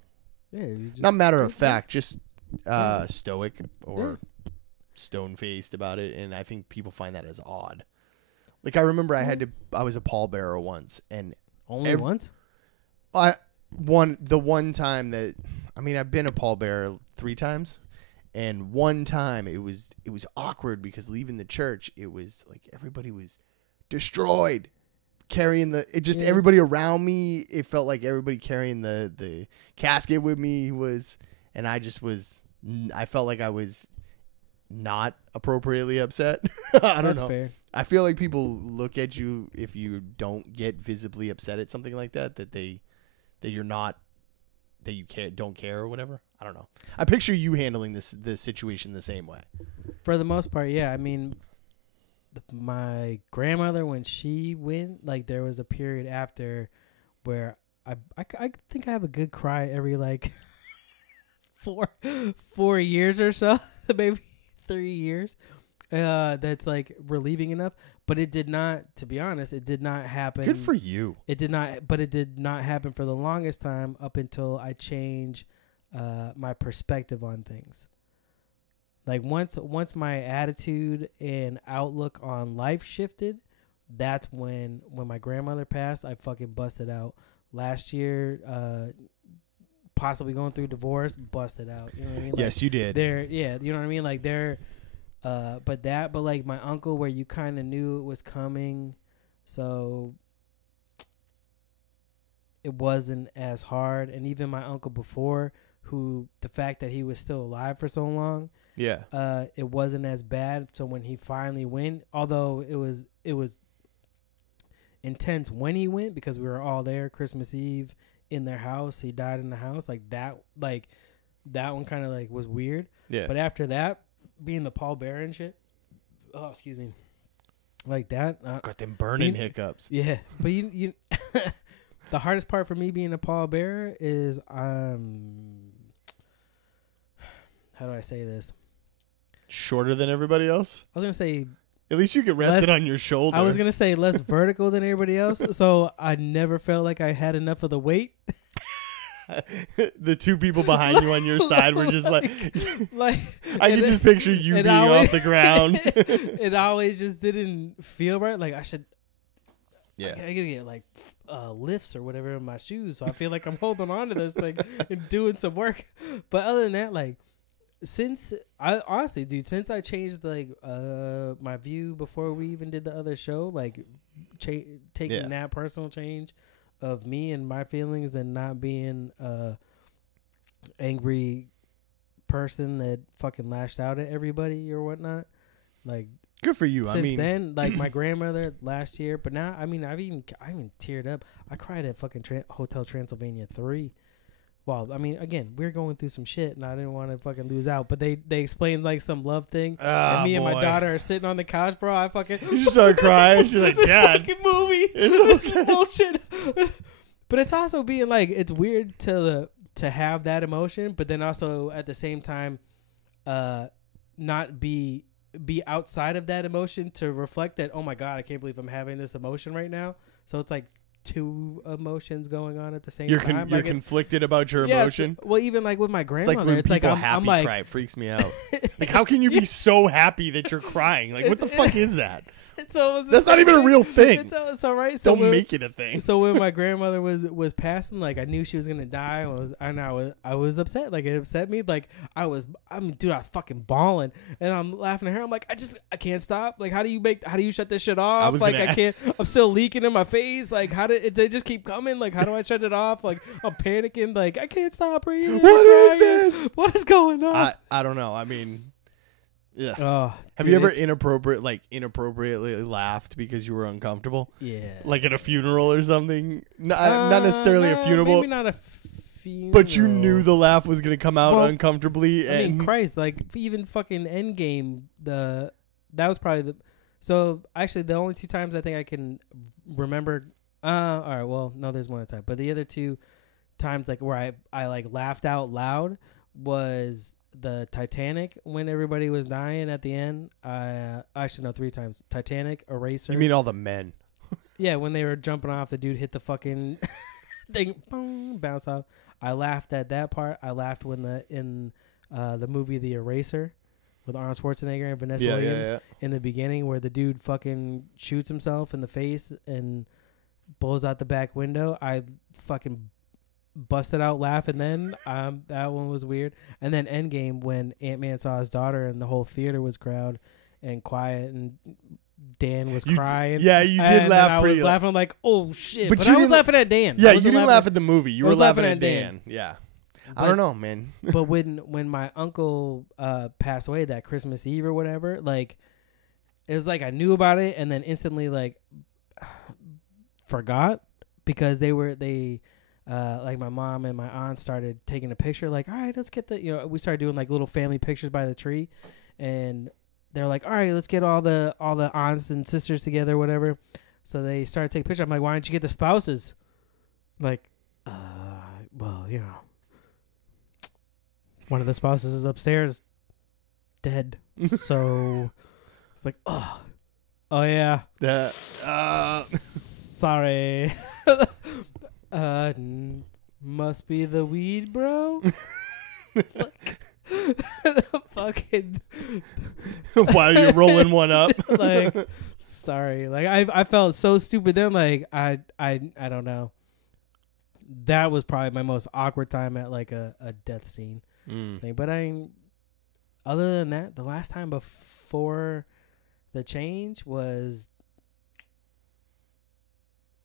Yeah, not matter of fact, just stoic or stone-faced about it, and I think people find that as odd. Like, I remember I was a pallbearer once, and only once. The one time that, I mean, I've been a pallbearer 3 times, and one time it was awkward because leaving the church, it was like everybody was destroyed. Carrying everybody around me, it felt like everybody carrying the casket with me and I felt like I was not appropriately upset. I don't know. Fair. I feel like people look at you if you don't get visibly upset at something like that you're not, that you don't care or whatever. I don't know. I picture you handling this situation the same way. For the most part, yeah. I mean, my grandmother, when she went, like, there was a period after where I think I have a good cry every like 4 years or so, maybe 3 years. That's like relieving enough, but it did not. To be honest, it did not happen. Good for you. It did not, but it did not happen for the longest time up until I changed my perspective on things. Like, once my attitude and outlook on life shifted, that's when my grandmother passed, I fucking busted out. Last year, possibly going through divorce, busted out. You know what I mean? Like, yes, you did. You know what I mean? Like, but like my uncle, where you kind of knew it was coming, so it wasn't as hard. And even my uncle before, who, the fact that he was still alive for so long, it wasn't as bad. So when he finally went, although it was intense when he went, because we were all there Christmas Eve in their house. He died in the house. Like that one kind of like was weird. Yeah. But after that, being the pallbearer and shit, oh, excuse me, like that, got them burning hiccups. Yeah, but you the hardest part for me being a pallbearer is how do I say this? Shorter than everybody else? I was gonna say, at least you could rest it on your shoulder. I was gonna say less vertical than everybody else, so I never felt like I had enough of the weight. The 2 people behind you on your side were just like I can just picture you being off the ground. It always just didn't feel right. Like, I should, I gotta get like lifts or whatever in my shoes, so I feel like I'm holding on to this, like, and doing some work. But other than that, like, since I changed like my view before we even did the other show, like taking that personal change of me and my feelings and not being a angry person that fucking lashed out at everybody or whatnot. Like, good for you. Since I mean, then, like my grandmother last year, but now, I mean, I even teared up. I cried at fucking Hotel Transylvania 3. Well, I mean, again, we're going through some shit, and I didn't want to fucking lose out. But they explained like some love thing, and me and my daughter are sitting on the couch, bro. I fucking she just started crying. She's like, "Dad, fucking movie, this is bullshit." But it's also being like, it's weird to have that emotion, but then also at the same time, not be outside of that emotion to reflect that, oh my God, I can't believe I'm having this emotion right now. So it's like two emotions going on at the same time. You're conflicted about your emotion. Well, even like with my grandmother, it's like when I'm like, cry. It freaks me out. Like, how can you be so happy that you're crying? Like, what the fuck is that? That's not even a real thing. So right. So don't make it a thing. So when my grandmother was passing, like I knew she was gonna die. I was upset. Like it upset me. Like I was fucking bawling, and I'm laughing at her. I'm like, I can't stop. Like how do you shut this shit off? I can't. I'm still leaking in my face. Like they just keep coming. Like how do I shut it off? Like I'm panicking. Like I can't stop breathing. What is this? What is going on? I don't know. I mean. Yeah. Have dude, you ever inappropriately laughed because you were uncomfortable? Yeah. Like at a funeral or something? Not necessarily a funeral. Maybe not a funeral. But you knew the laugh was going to come out uncomfortably. I mean, Christ, like even fucking Endgame, that was probably the... So actually the only two times I think I can remember... all right, well, no, there's one time. But the other two times like where I like laughed out loud was... the Titanic when everybody was dying at the end. Actually, no, 3 times. Titanic, Eraser. You mean all the men? Yeah, when they were jumping off, the dude hit the fucking thing, boom, bounce off. I laughed at that part. I laughed when in the movie The Eraser with Arnold Schwarzenegger and Vanessa Williams in the beginning where the dude fucking shoots himself in the face and blows out the back window. I fucking busted out laughing then. That one was weird. And then Endgame when Ant-Man saw his daughter and the whole theater was crowd and quiet and Dan was crying. You did laugh I pretty. I was laughing like, oh shit. But I was laughing at Dan. Yeah, you didn't laugh at the movie. You were laughing at Dan. Yeah. But, I don't know, man. But when my uncle passed away that Christmas Eve or whatever, like it was like I knew about it and then instantly like forgot because they like my mom and my aunt started taking a picture like, all right, let's get we started doing like little family pictures by the tree and they're like, all right, let's get all the aunts and sisters together, whatever. So they started taking pictures. I'm like, why don't you get the spouses? Like, well, one of the spouses is upstairs dead. So it's like, oh yeah. Sorry. Must be the weed, bro. Fucking while you're rolling one up. Like, sorry. Like I felt so stupid then. Like I don't know. That was probably my most awkward time at like a death scene thing. But other than that, the last time before the change was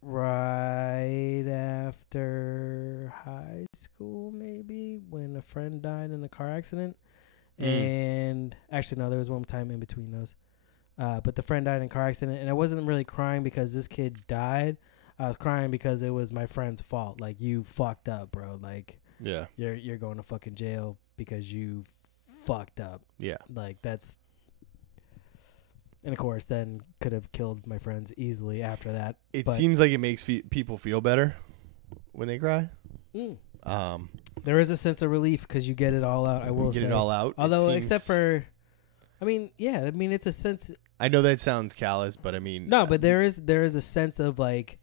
right after high school, maybe, when a friend died in a car accident. And actually, no, there was one time in between those. But the friend died in a car accident, and I wasn't really crying because this kid died. I was crying because it was my friend's fault. Like, you fucked up, bro. Like, yeah, you're going to fucking jail because you fucked up. Yeah, like that's. And, of course, then could have killed my friends easily after that. It seems like it makes people feel better when they cry. There is a sense of relief because you get it all out, I will say. Get it all out. Although, except for... I mean, yeah. I mean, it's a sense... I know that sounds callous, but I mean... No, but there is a sense of, like,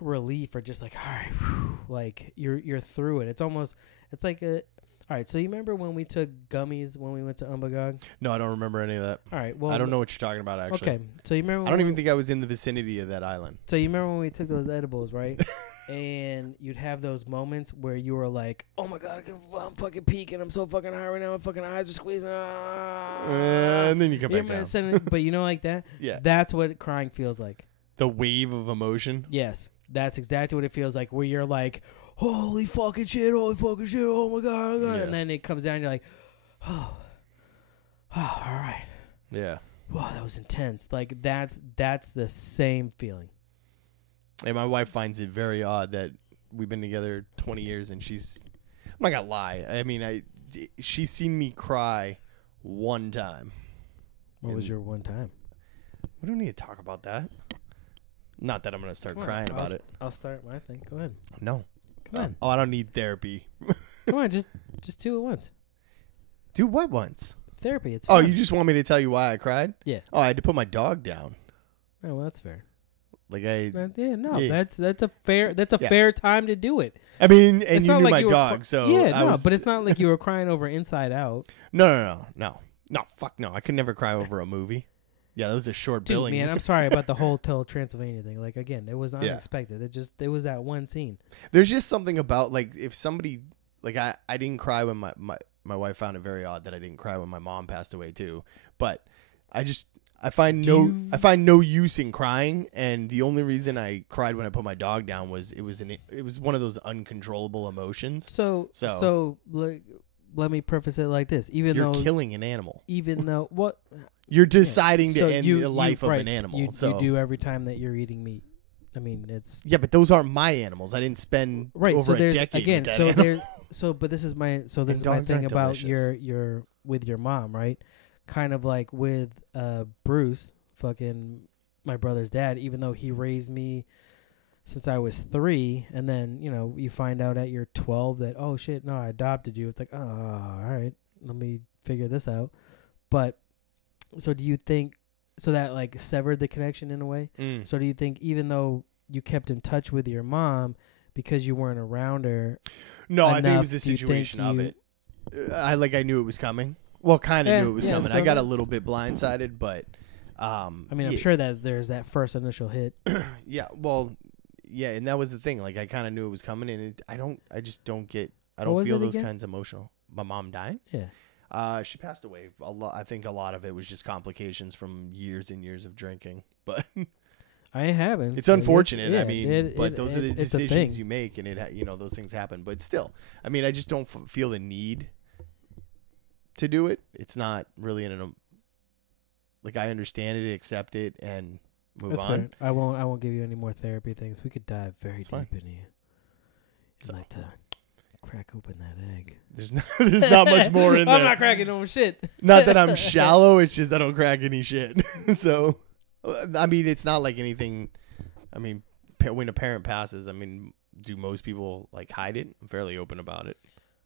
relief or just like, all right, whew, like, you're through it. It's almost... It's like a... All right, so you remember when we took gummies when we went to Umbagog? No, I don't remember any of that. All right, well... I don't know what you're talking about, actually. Okay, so you remember... I don't even think I was in the vicinity of that island. So you remember when we took those edibles, right? And you'd have those moments where you were like, oh, my God, I'm fucking peaking. I'm so fucking high right now. My fucking eyes are squeezing. And then you come back down. But you know like that? Yeah. That's what crying feels like. The wave of emotion? Yes. that's exactly what it feels like, where you're like, holy fucking shit, oh my god, Yeah. and then it comes down, and you're like, oh, all right. Yeah. Wow, that was intense. Like, that's the same feeling. And my wife finds it very odd that we've been together 20 years and I'm not gonna lie. I mean, she's seen me cry one time. What was your one time? We don't need to talk about that. Not that I'm gonna start crying about it. I'll start my thing. Go ahead. No. Come on. Oh, I don't need therapy. Come on, just do it once. Do what once? Therapy. It's Oh, fun. you just want me to tell you why I cried? Yeah. Oh, I had to put my dog down. Oh, well, that's fair. Like That's a fair time to do it. I mean, and It's you not knew like my you were dog, so but it's not like you were crying over Inside Out. No. Fuck no. I could never cry over a movie. Yeah, that was a short Dude, billing. man, I'm sorry about the Hotel Transylvania thing. Like, again, it was unexpected. It was that one scene. There's just something about, like, if somebody, like, I didn't cry when my wife found it very odd that I didn't cry when my mom passed away too. But I find no use in crying, and the only reason I cried when I put my dog down was it was one of those uncontrollable emotions. So like, let me preface it like this: You're killing an animal. Even though what you're deciding to end the the life of an animal. You do every time that you're eating meat. I mean, it's but those aren't my animals. I didn't spend over a decade again. with that So animal. there's but this is my thing aren't about delicious. your with your mom, right? Kind of like with Bruce, fucking my brother's dad. Even though he raised me since I was 3, and then you find out at you're 12 that, oh shit, no, I adopted you. It's like, oh, all right, let me figure this out. But so do you think that like severed the connection in a way? So do you think even though you kept in touch with your mom because you weren't around her? No, I think it was the situation of it. I knew it was coming. Well, kind of knew it was coming. So I got a little bit blindsided, but I mean, I'm sure that there's that first initial hit. Yeah, well, yeah, and that was the thing. Like, I kind of knew it was coming, and I don't feel those kinds of emotional. My mom died? Yeah. She passed away. I think a lot of it was just complications from years and years of drinking. But I haven't. It's unfortunate. But those are the it's a thing. decisions you make, and those things happen. But still, I mean, I just don't feel the need to do it. It's not really like, I understand it, accept it, and move on. Fair. I won't give you any more therapy things. We could dive very deep into you. I'd like to crack open that egg. There's not much more in there. I'm not cracking no shit. Not that I'm shallow. It's just I don't crack any shit. So, I mean, it's not like anything. I mean, when a parent passes, I mean, do most people like hide it? I'm fairly open about it.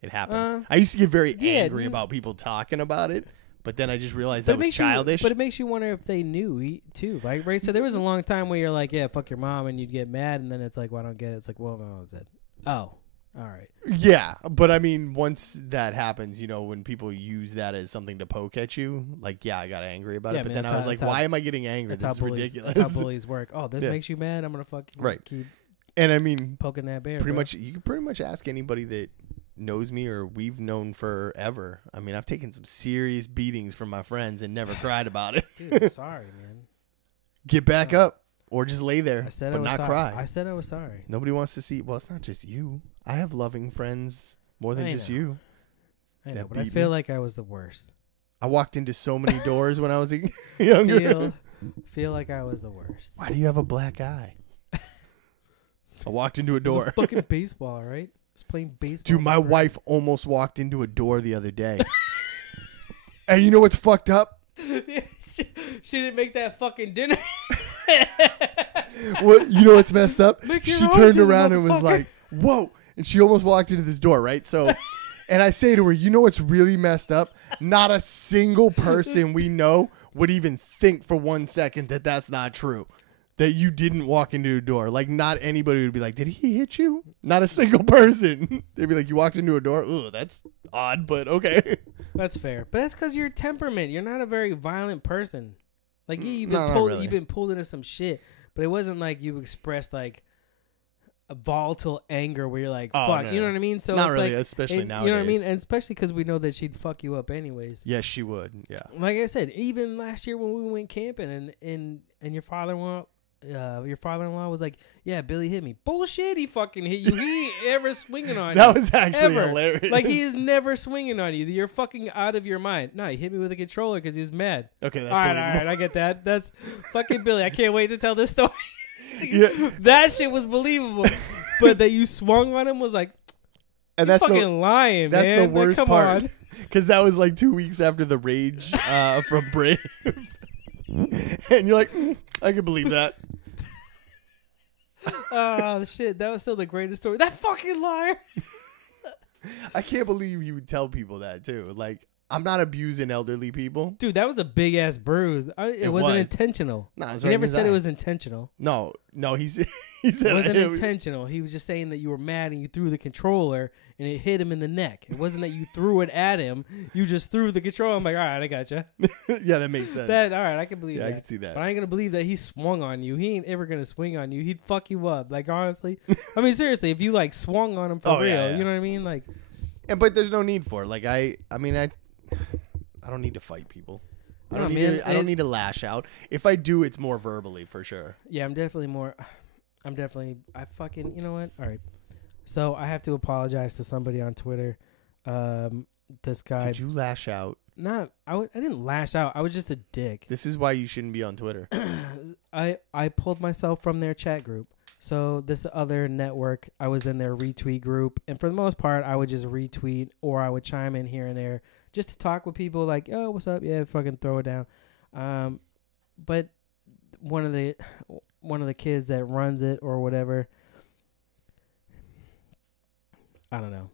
It happened. I used to get very angry about people talking about it, but then I just realized that was childish. But it makes you wonder if they knew too, right? Right. So there was a long time where you're like, yeah, fuck your mom, and you'd get mad, and then it's like, well, I don't get it. It's like, well, my mom said, oh, all right. Yeah, but I mean, once that happens, when people use that as something to poke at you, like, yeah, I got angry about it. But then I was like, why am I getting angry? This is ridiculous. That's how bullies work. Oh, this makes you mad? I'm gonna fucking keep. And I mean, poking that bear. You can pretty much ask anybody that knows me or we've known forever. I mean, I've taken some serious beatings from my friends and never cried about it. Dude, I'm sorry, man. Get back up or just lay there, but not cry. I said I was sorry. Nobody wants to see. Well, it's not just you. I have loving friends more than just you. I know, but I feel like I was the worst. I walked into so many doors when I was younger. Feel like I was the worst. Why do you have a black eye? I walked into a door. It was fucking baseball, right? Playing baseball. Dude, my wife almost walked into a door the other day. And you know what's fucked up? She didn't make that fucking dinner. What? You know what's messed up? She turned around and was motherfucker. like, whoa. And she almost walked into this door, right? So, and I say to her, you know what's really messed up? Not a single person we know would even think for 1 second that that's not true. That you didn't walk into a door. Like, not anybody would be like, did he hit you? Not a single person. They'd be like, you walked into a door? Ooh, that's odd, but okay. That's fair. But that's because your temperament. You're not a very violent person. Like, you've been pulled into some shit. But it wasn't like you expressed, like, a volatile anger where you're like, fuck. No. You know what I mean? So not it's really, like, especially nowadays. You know what I mean? And especially because we know that she'd fuck you up anyways. Yes, she would. Yeah. Like I said, even last year when we went camping and your father-in-law your father-in-law was like, yeah, Billy hit me. Bullshit, he fucking hit you. He ain't ever swinging on you. That was actually ever. hilarious. Like, he is never swinging on you. You're fucking out of your mind. No, he hit me with a controller because he was mad. Okay, that's all right, I get that. That's fucking Billy. I can't wait to tell this story. Yeah. That shit was believable. But that you swung on him was like, and that's fucking lying, that's man. the worst come part. on. Because that was like 2 weeks after the rage from Brave. And you're like, I can believe that. Oh, shit. That was still the greatest story. That fucking liar. I can't believe you would tell people that, too. Like, I'm not abusing elderly people. Dude, that was a big-ass bruise. It wasn't intentional. No, it was he right never in his said eye. it was intentional. No, he said It wasn't intentional. He was just saying that you were mad and you threw the controller and it hit him in the neck. It wasn't that you threw it at him. You just threw the controller. I'm like, all right, I gotcha. Yeah, that makes sense. All right, I can believe that. I can see that. But I ain't going to believe that he swung on you. He ain't ever going to swing on you. He'd fuck you up. Like, honestly. I mean, seriously, if you, like, swung on him for real, yeah. you know what I mean? Like, but there's no need for it. Like, I don't need to fight people. I don't need to lash out. If I do, it's more verbally for sure. Yeah, I fucking, you know what? All right. So I have to apologize to somebody on Twitter. This guy. Did you lash out? I didn't lash out. I was just a dick. This is why you shouldn't be on Twitter. I pulled myself from their chat group. So this other network, I was in their retweet group. And for the most part, I would just retweet or I would chime in here and there just to talk with people like, oh, what's up? Yeah, fucking throw it down. But one of the kids that runs it or whatever, I don't know.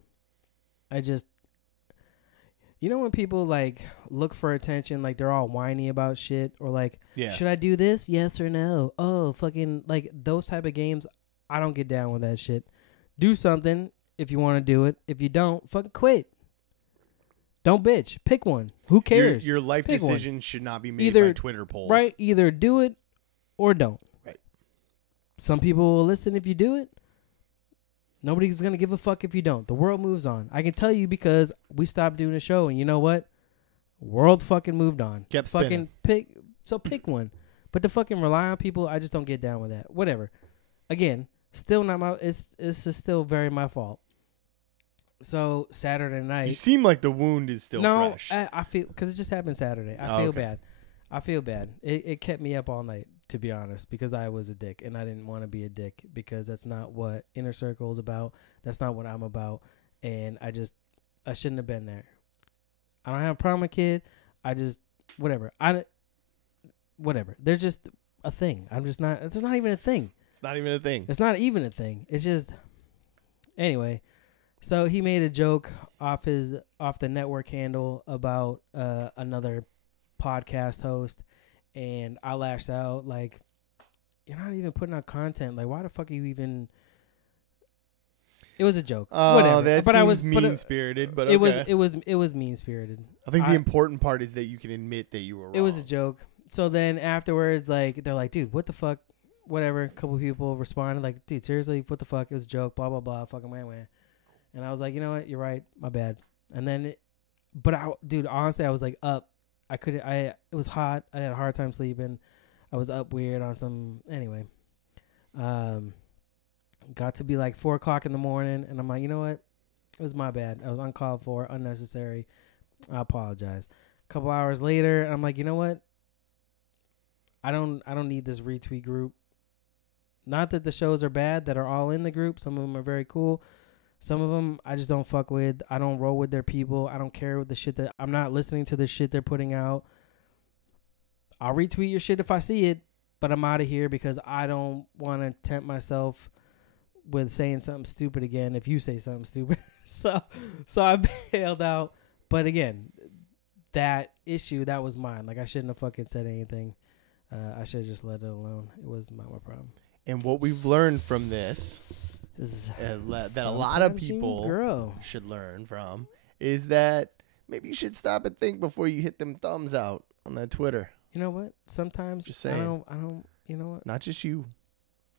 You know when people like look for attention, like they're all whiny about shit or like, should I do this? Yes or no? Oh, fucking like those type of games. I don't get down with that shit. Do something if you want to do it. If you don't, fucking quit. Don't bitch. Pick one. Who cares? Your life decision should not be made by Twitter polls. Right. Either do it or don't. Right. Some people will listen if you do it. Nobody's going to give a fuck if you don't. The world moves on. I can tell you because we stopped doing a show and you know what? World fucking moved on. Kept spinning. Pick one. But to fucking rely on people, I just don't get down with that. Whatever. Again, still not my, it's still very my fault. So Saturday night. You seem like the wound is still fresh. No, I feel, because it just happened Saturday. I feel bad. It kept me up all night, to be honest, because I was a dick and I didn't want to be a dick because that's not what Inner Circle is about. That's not what I'm about. And I shouldn't have been there. I don't have a problem with kid. Whatever. Whatever. They're just a thing. It's not even a thing. It's not even a thing. It's not even a thing. It's just, anyway. So he made a joke off the network handle about another podcast host, and I lashed out like, "You're not even putting out content. Like, why the fuck are you even?" It was a joke. Oh, whatever. That seems mean-spirited, but okay. It was mean-spirited. I think the important part is that you can admit that you were wrong. It was a joke. So then afterwards, like, they're like, "Dude, what the fuck?" Whatever. A couple people responded like, "Dude, seriously, what the fuck? It was a joke. Blah blah blah. Fucking wah. And I was like, you know what? You're right. My bad. And then, dude, honestly, I was like up. It was hot. I had a hard time sleeping. I was up weird on some, anyway. Got to be like 4 o'clock in the morning. And I'm like, you know what? It was my bad. I was uncalled for, unnecessary. I apologize. A couple hours later, I'm like, you know what? I don't need this retweet group. Not that the shows are bad that are all in the group. Some of them are very cool. Some of them I just don't fuck with. I don't roll with their people. I don't care with the shit that I'm not listening to the shit they're putting out. I'll retweet your shit if I see it, but I'm out of here because I don't want to tempt myself with saying something stupid again if you say something stupid. So I bailed out. But again, that issue, that was mine. Like, I shouldn't have fucking said anything. I should have just let it alone. It was not my problem. And what we've learned from this that a lot of people should learn from is that maybe you should stop and think before you hit them thumbs out on that Twitter. You know what? Sometimes just saying. I don't. You know what? Not just you.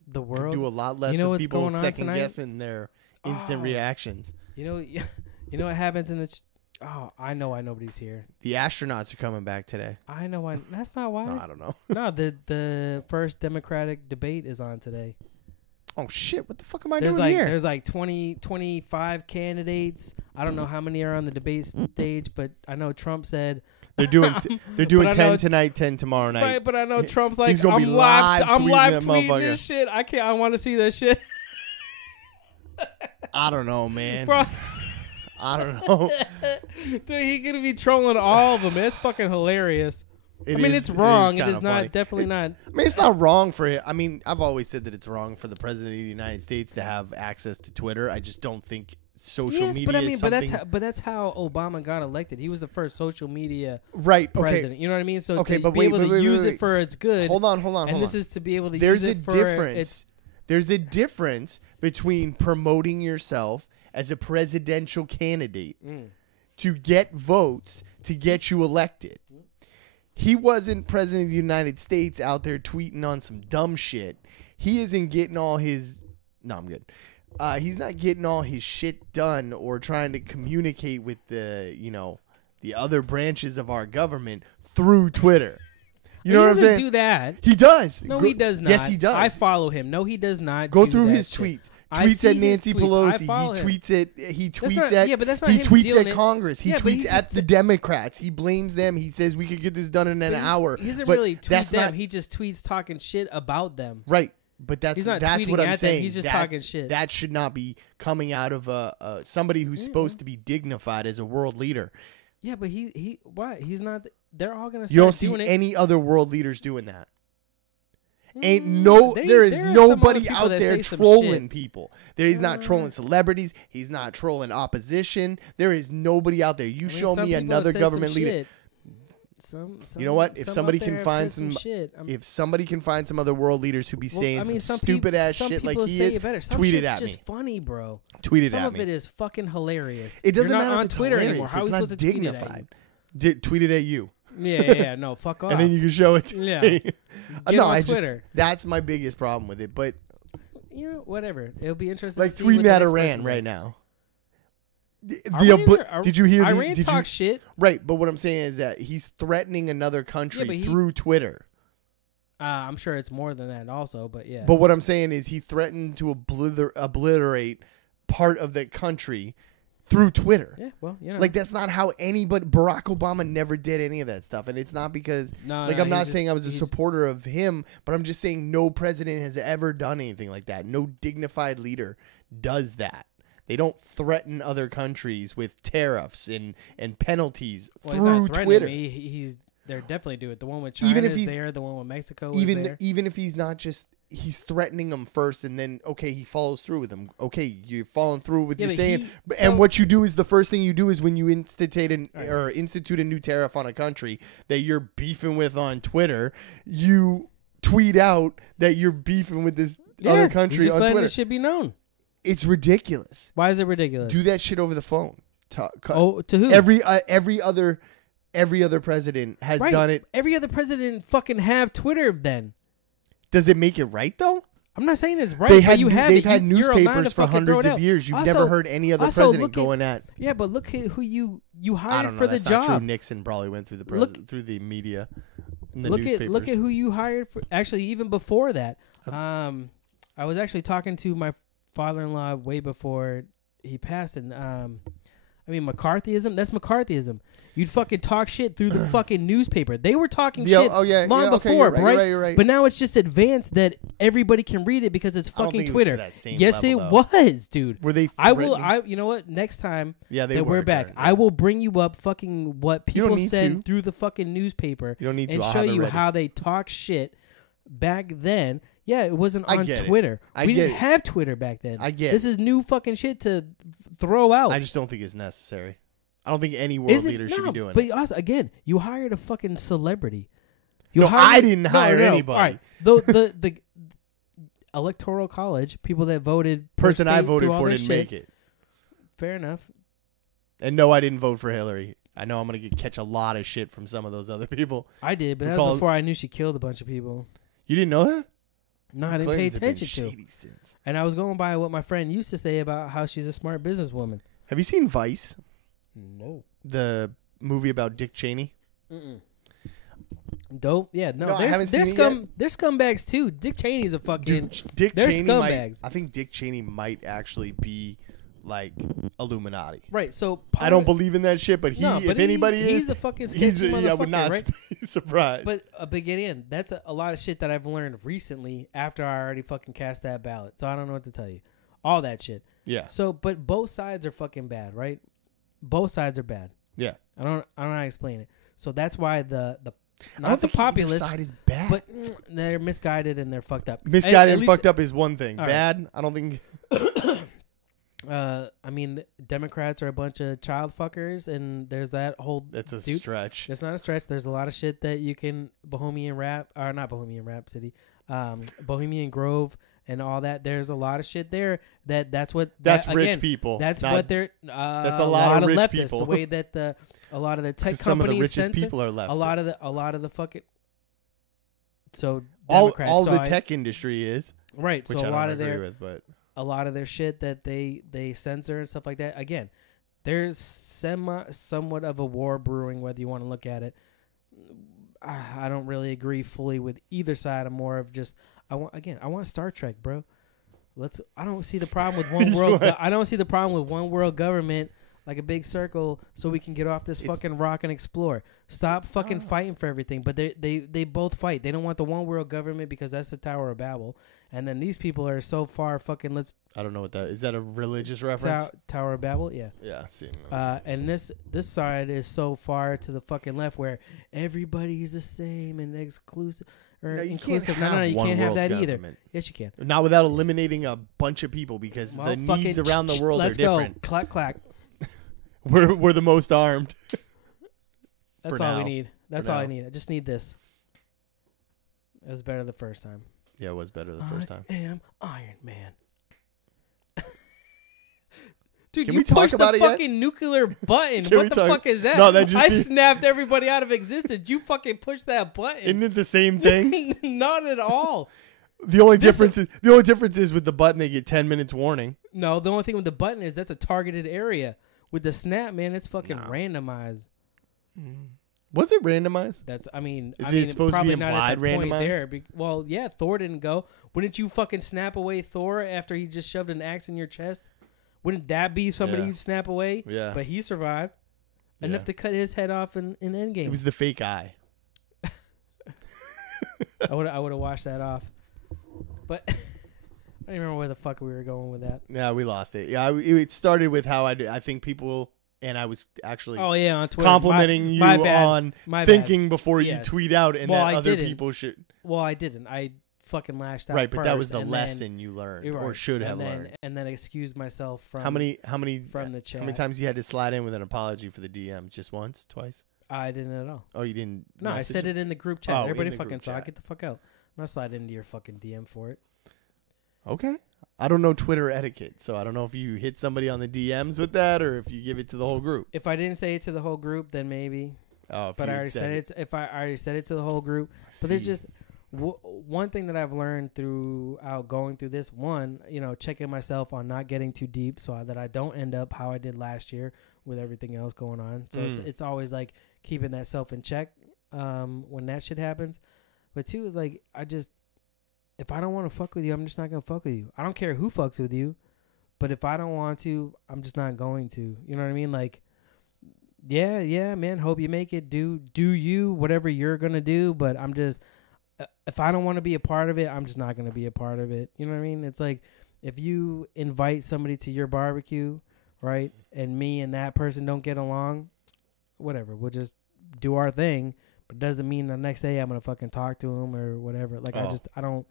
The world could do a lot less of people second guessing their instant reactions. You know what happens in the Oh, I know why nobody's here. The astronauts are coming back today. I know why. That's not why. No, I don't know. No, the first Democratic debate is on today. Oh, shit. What the fuck am I There's doing like here? there's like 25 candidates. I don't know how many are on the debate stage, but I know Trump said They're doing But I 10 know- tonight, 10 tomorrow night. right, but I know Trump's like He's gonna be I'm live live tweeting that tweeting motherfucker. this shit. I want to see this shit. I don't know, man. Bro, I don't know. dude, he gonna be trolling all of them. It's fucking hilarious. It's wrong. It is not funny. definitely not. I mean, it's not wrong for it. I mean, I've always said that it's wrong for the president of the United States to have access to Twitter. I just don't think social Yes, media but I is mean, something. but that's how Obama got elected. He was the first social media Right. Okay. president. You know what I mean? So Okay, to but be wait, able to wait, use wait. it for its good. Hold on. And this is to be able to There's use a it for difference. There's a difference between promoting yourself as a presidential candidate to get votes to get you elected. He wasn't president of the United States out there tweeting on some dumb shit. He isn't getting all his. No, I'm good. He's not getting all his shit done or trying to communicate with the other branches of our government through Twitter. You know what I'm saying? He doesn't do that. He does. No, he does not. Yes, he does. I follow him. No, he does not. Go do through that his shit. tweets. I Tweets see at his Nancy tweets. I Pelosi. follow He him. tweets at. He That's tweets not- at. yeah, but that's not he him tweets dealing at it. Congress. He Yeah, but tweets he's at just- the Democrats. He blames them. He says we could get this done in an hour. He doesn't But really tweet that's them. not He just tweets talking shit about them. right. But that's He's not that's tweeting what I'm at them. saying. He's just That- talking shit. That should not be coming out of somebody who's supposed to be dignified as a world leader. Yeah, but he why? He's not. They're all gonna. Start You don't see doing it. any other world leaders doing that. There There is are some nobody other people out that there say some trolling shit. people. He's not trolling celebrities. He's not trolling opposition. There is nobody out there. You show some me people have another said government some leader. shit. Some, You know what? If some somebody out can there have find said some, shit, if somebody can find some other world leaders who be saying some stupid ass shit like he is, tweet it at me. It's just funny, bro. Tweet it Some at of me. it is fucking hilarious. It doesn't You're not matter on if it's Twitter hilarious. anymore. How It's are we not supposed to tweet it at you? dignified. Tweet it at you, Yeah, no, fuck off. and then you can show it to Yeah. me. Get No, on I Twitter. that's my biggest problem with it. But You know, whatever. It'll be interesting. like to see tweeting what the at next Iran person right does. now. Iran- Did you hear? Iran did talk you, shit. Right, but what I'm saying is that he's threatening another country but he- through Twitter. I'm sure it's more than that, also. But yeah. But what I'm saying is he threatened to obliterate part of the country through Twitter. Yeah. Well, you know. Like that's not how anybody. Barack Obama never did any of that stuff, and it's not because. No, Like no, I'm not he's saying I just- was a he's- supporter of him, but I'm just saying no president has ever done anything like that. No dignified leader does that. They don't threaten other countries with tariffs and penalties Well, he's not through threatening Twitter. me. They're definitely doing it. The one with China Even if is he's- there. The one with Mexico is Even there. even if he's not just he's threatening them first, and then okay he follows through with them. Okay, you're following through with Yeah, you but saying, he- and so- what you do is the first thing you do is when you institute Right. institute a new tariff on a country that you're beefing with on Twitter, you tweet out that you're beefing with this other He's country just on letting Twitter. this shit be known. It's ridiculous. Why is it ridiculous? Do that shit over the phone. To who? Every other president has Right. done it. Every other president fucking have Twitter. Then Does it make it right though? I'm not saying it's right. They've but you have had you're allowed to newspapers for fucking throw hundreds it of out. years. You've Also- never heard any other also, president look at- going at. Yeah, but look at who you I hired don't know. for the That's not true. job. Nixon probably went through the through the media, and the Look newspapers. at who you hired for. Actually, even before that, I was actually talking to my father-in-law way before he passed, and McCarthyism. That's McCarthyism. You'd fucking talk shit through the fucking newspaper. They were talking shit long before, okay, you're right. But now it's just advanced that everybody can read it because it's I don't fucking think it was to Twitter. that same Yes, level, it though. was, dude. Were they? I will. threatening? You know what? Next time Yeah, they that we're were back, trying, I will bring you up fucking what You don't people need said to. through the fucking newspaper You don't need to. and I'll show have it you ready. how they talk shit back then. Yeah, it wasn't I on get it. Twitter. I We get didn't it. have Twitter back then. I get This is new fucking shit to throw out. I just don't think it's necessary. I don't think any world leader should be doing but it. also, again, you hired a fucking celebrity. I didn't hire anybody. All right. The electoral college, people that voted. per Person I state voted through all for this didn't make shit. it. Fair enough. And no, I didn't vote for Hillary. I know I'm gonna catch a lot of shit from some of those other people. I did, but that Recall- was before I knew she killed a bunch of people. You didn't know that? No, I didn't Clintons pay have been attention to. shady since. And I was going by what my friend used to say about how she's a smart businesswoman. Have you seen Vice? No. The movie about Dick Cheney. Mm-mm. Dope. Yeah. No. I haven't seen it yet. There's scumbags too. Dick Cheney's a fucking. Dude, Dick they're Cheney scumbags. I think Dick Cheney might actually be like Illuminati. Right. So I don't believe in that shit, but if anybody is, he's a fucking sketchy motherfucker, I would not right? be surprised. But again, that's a lot of shit that I've learned recently after I already fucking cast that ballot. So I don't know what to tell you. All that shit. Yeah. So, but both sides are fucking bad, right? Both sides are bad. Yeah. I don't know how to explain it. So that's why the I don't think the populace either side is bad. but they're misguided and they're fucked up. Misguided and fucked up is one thing. All Bad, right. I don't think. I mean, Democrats are a bunch of child fuckers, and there's that whole. That's a stretch. It's not a stretch. There's a lot of shit that you can Bohemian Grove and all that. There's a lot of shit there that's what. That's rich people. That's what they're. That's a lot of rich leftists. people. The way that a lot of the tech companies. Some of the richest people are left. A lot of the fucking. So all the tech industry is right. Which So I a lot don't of agree with, but a lot of their shit that they censor and stuff like that. Again, there's somewhat of a war brewing, whether you want to look at it. I don't really agree fully with either side. I'm more of just I want Star Trek, bro. I don't see the problem with one world. I don't see the problem with one world government, like a big circle, so we can get off this fucking rock and explore. Stop fucking fighting for everything. But they both fight. They don't want the one world government because that's the Tower of Babel. And then these people are so far fucking I don't know what that is. That a religious reference? Tower of Babel, yeah. Yeah, see. And this side is so far to the fucking left where everybody's the same and exclusive or inclusive. No, you can't have that either. Yes, you can. Not without eliminating a bunch of people because the needs around the world are different. Let's go. Clack clack. We're the most armed. That's all we need. That's all I need. I just need this. It was better the first time. Yeah, it was better the first time. I am Iron Man. Dude, Can you we talk pushed about the it yet? fucking nuclear button. What the fuck is that? No, that I snapped everybody out of existence. You fucking pushed that button. Isn't it the same thing? Not at all. The only difference is with the button they get 10 minutes warning. No, the only thing with the button is that's a targeted area. With the snap, man, it's fucking randomized. Was it randomized? Is it supposed to be implied randomized? Well, yeah, Thor didn't go. Wouldn't you fucking snap away Thor after he just shoved an axe in your chest? Wouldn't that be somebody you'd snap away? Yeah. But he survived enough to cut his head off in Endgame. It was the fake eye. I would have washed that off. But I don't even remember where the fuck we were going with that. Yeah, we lost it. Yeah, it started with how I think people, and I was actually on Twitter complimenting you on thinking before you tweet out, and that other people should. Well, I didn't. I fucking lashed out. Right, but that was the lesson you learned, or should have learned. And then excused myself from how many from the chat. How many times you had to slide in with an apology for the DM? Just once, twice? I didn't at all. Oh, you didn't? No, I said it in the group chat. Everybody fucking saw. Get the fuck out. I'm not sliding into your fucking DM for it. Okay. I don't know Twitter etiquette, so I don't know if you hit somebody on the DMs with that or if you give it to the whole group. If I didn't say it to the whole group, then maybe. Oh, but I already said it. If I already said it to the whole group, but there's just one thing that I've learned throughout going through this. One, checking myself on not getting too deep, so that I don't end up how I did last year with everything else going on. So it's always like keeping that self in check when that shit happens. But two is like if I don't want to fuck with you, I'm just not going to fuck with you. I don't care who fucks with you, but if I don't want to, I'm just not going to. You know what I mean? Like, yeah, man, hope you make it. Do you, whatever you're going to do, but I'm just, if I don't want to be a part of it, I'm just not going to be a part of it. You know what I mean? It's like, if you invite somebody to your barbecue, right, and me and that person don't get along, whatever, we'll just do our thing, but it doesn't mean the next day I'm going to fucking talk to him or whatever. Like, I don't.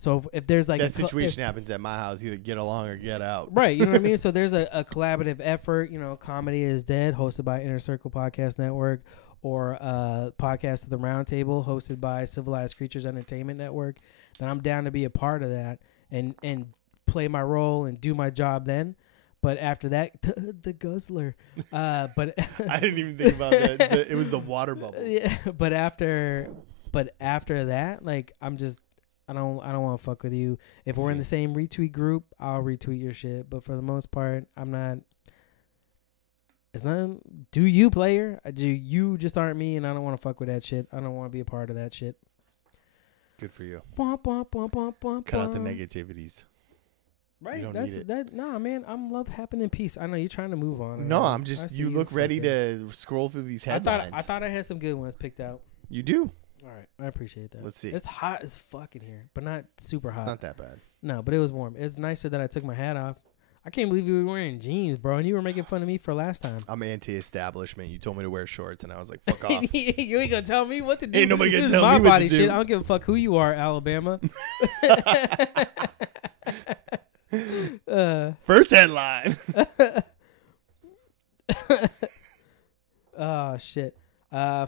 So if there's like that situation happens at my house, either get along or get out. Right, you know what I mean? So there's a collaborative effort. Comedy is Dead, hosted by Inner Circle Podcast Network, or Podcast of the Round Table, hosted by Civilized Creatures Entertainment Network. Then I'm down to be a part of that and play my role and do my job then. But after that, the guzzler. But I didn't even think about that. It was the water bubble. Yeah, but after that, like I don't want to fuck with you. If we're in the same retweet group, I'll retweet your shit. But for the most part, I'm not. It's not. Do you, player? You just aren't me, and I don't want to fuck with that shit. I don't want to be a part of that shit. Good for you. Bwomp, bwomp, bwomp, bwomp, bwomp, Cut out the bwomp. negativities. Right. You don't That's need it. that. Nah, man. I'm love happen in peace. I know you're trying to move on. No, already. I'm just. I see You look ready fucking- to scroll through these I headlines. thought I had some good ones picked out. You do. All right, I appreciate that. Let's see. It's hot as fuck in here, but not super hot. It's not that bad. No, but it was warm. It's nicer that I took my hat off. I can't believe you were wearing jeans, bro, and you were making fun of me for last time. I'm anti-establishment. You told me to wear shorts, and I was like, "Fuck off." You ain't gonna tell me what to do. Ain't nobody gonna This tell is my me what body to do. shit. I don't give a fuck who you are, Alabama. First headline. Oh shit.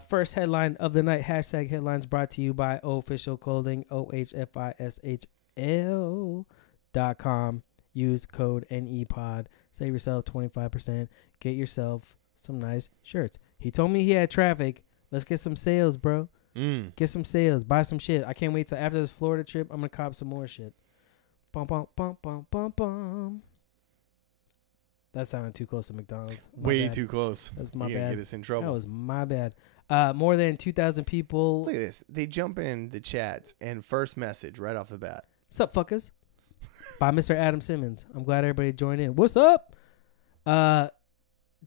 First headline of the night. Hashtag headlines brought to you by Official Clothing. OHFISHL.com. Use code NEPOD. Save yourself 25%. Get yourself some nice shirts. He told me he had traffic. Let's get some sales, bro. Get some sales. Buy some shit. I can't wait till after this Florida trip. I'm gonna cop some more shit. Bum bum bum bum bum bum. That sounded too close to McDonald's. My Way bad. too close. That's my You're gonna bad. get us in trouble. That was my bad. More than 2,000 people. Look at this. They jump in the chats and first message right off the bat. Sup, fuckers? By Mr. Adam Simmons. I'm glad everybody joined in. What's up?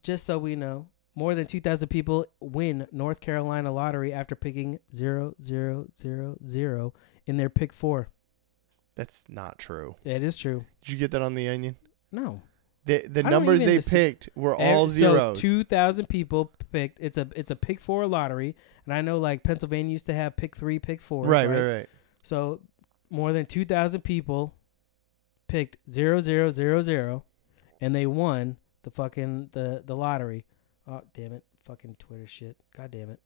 Just so we know, more than 2,000 people win North Carolina lottery after picking 0, 0, 0, 0 in their pick 4. That's not true. It is true. Did you get that on the Onion? No. The don't numbers even they assume- picked were all zeros. So 2,000 people picked. It's a pick 4 lottery, and I know like Pennsylvania used to have pick 3, pick 4. Right. So more than 2,000 people picked 0, 0, 0, 0, and they won the fucking the lottery. Oh damn it! Fucking Twitter shit. God damn it!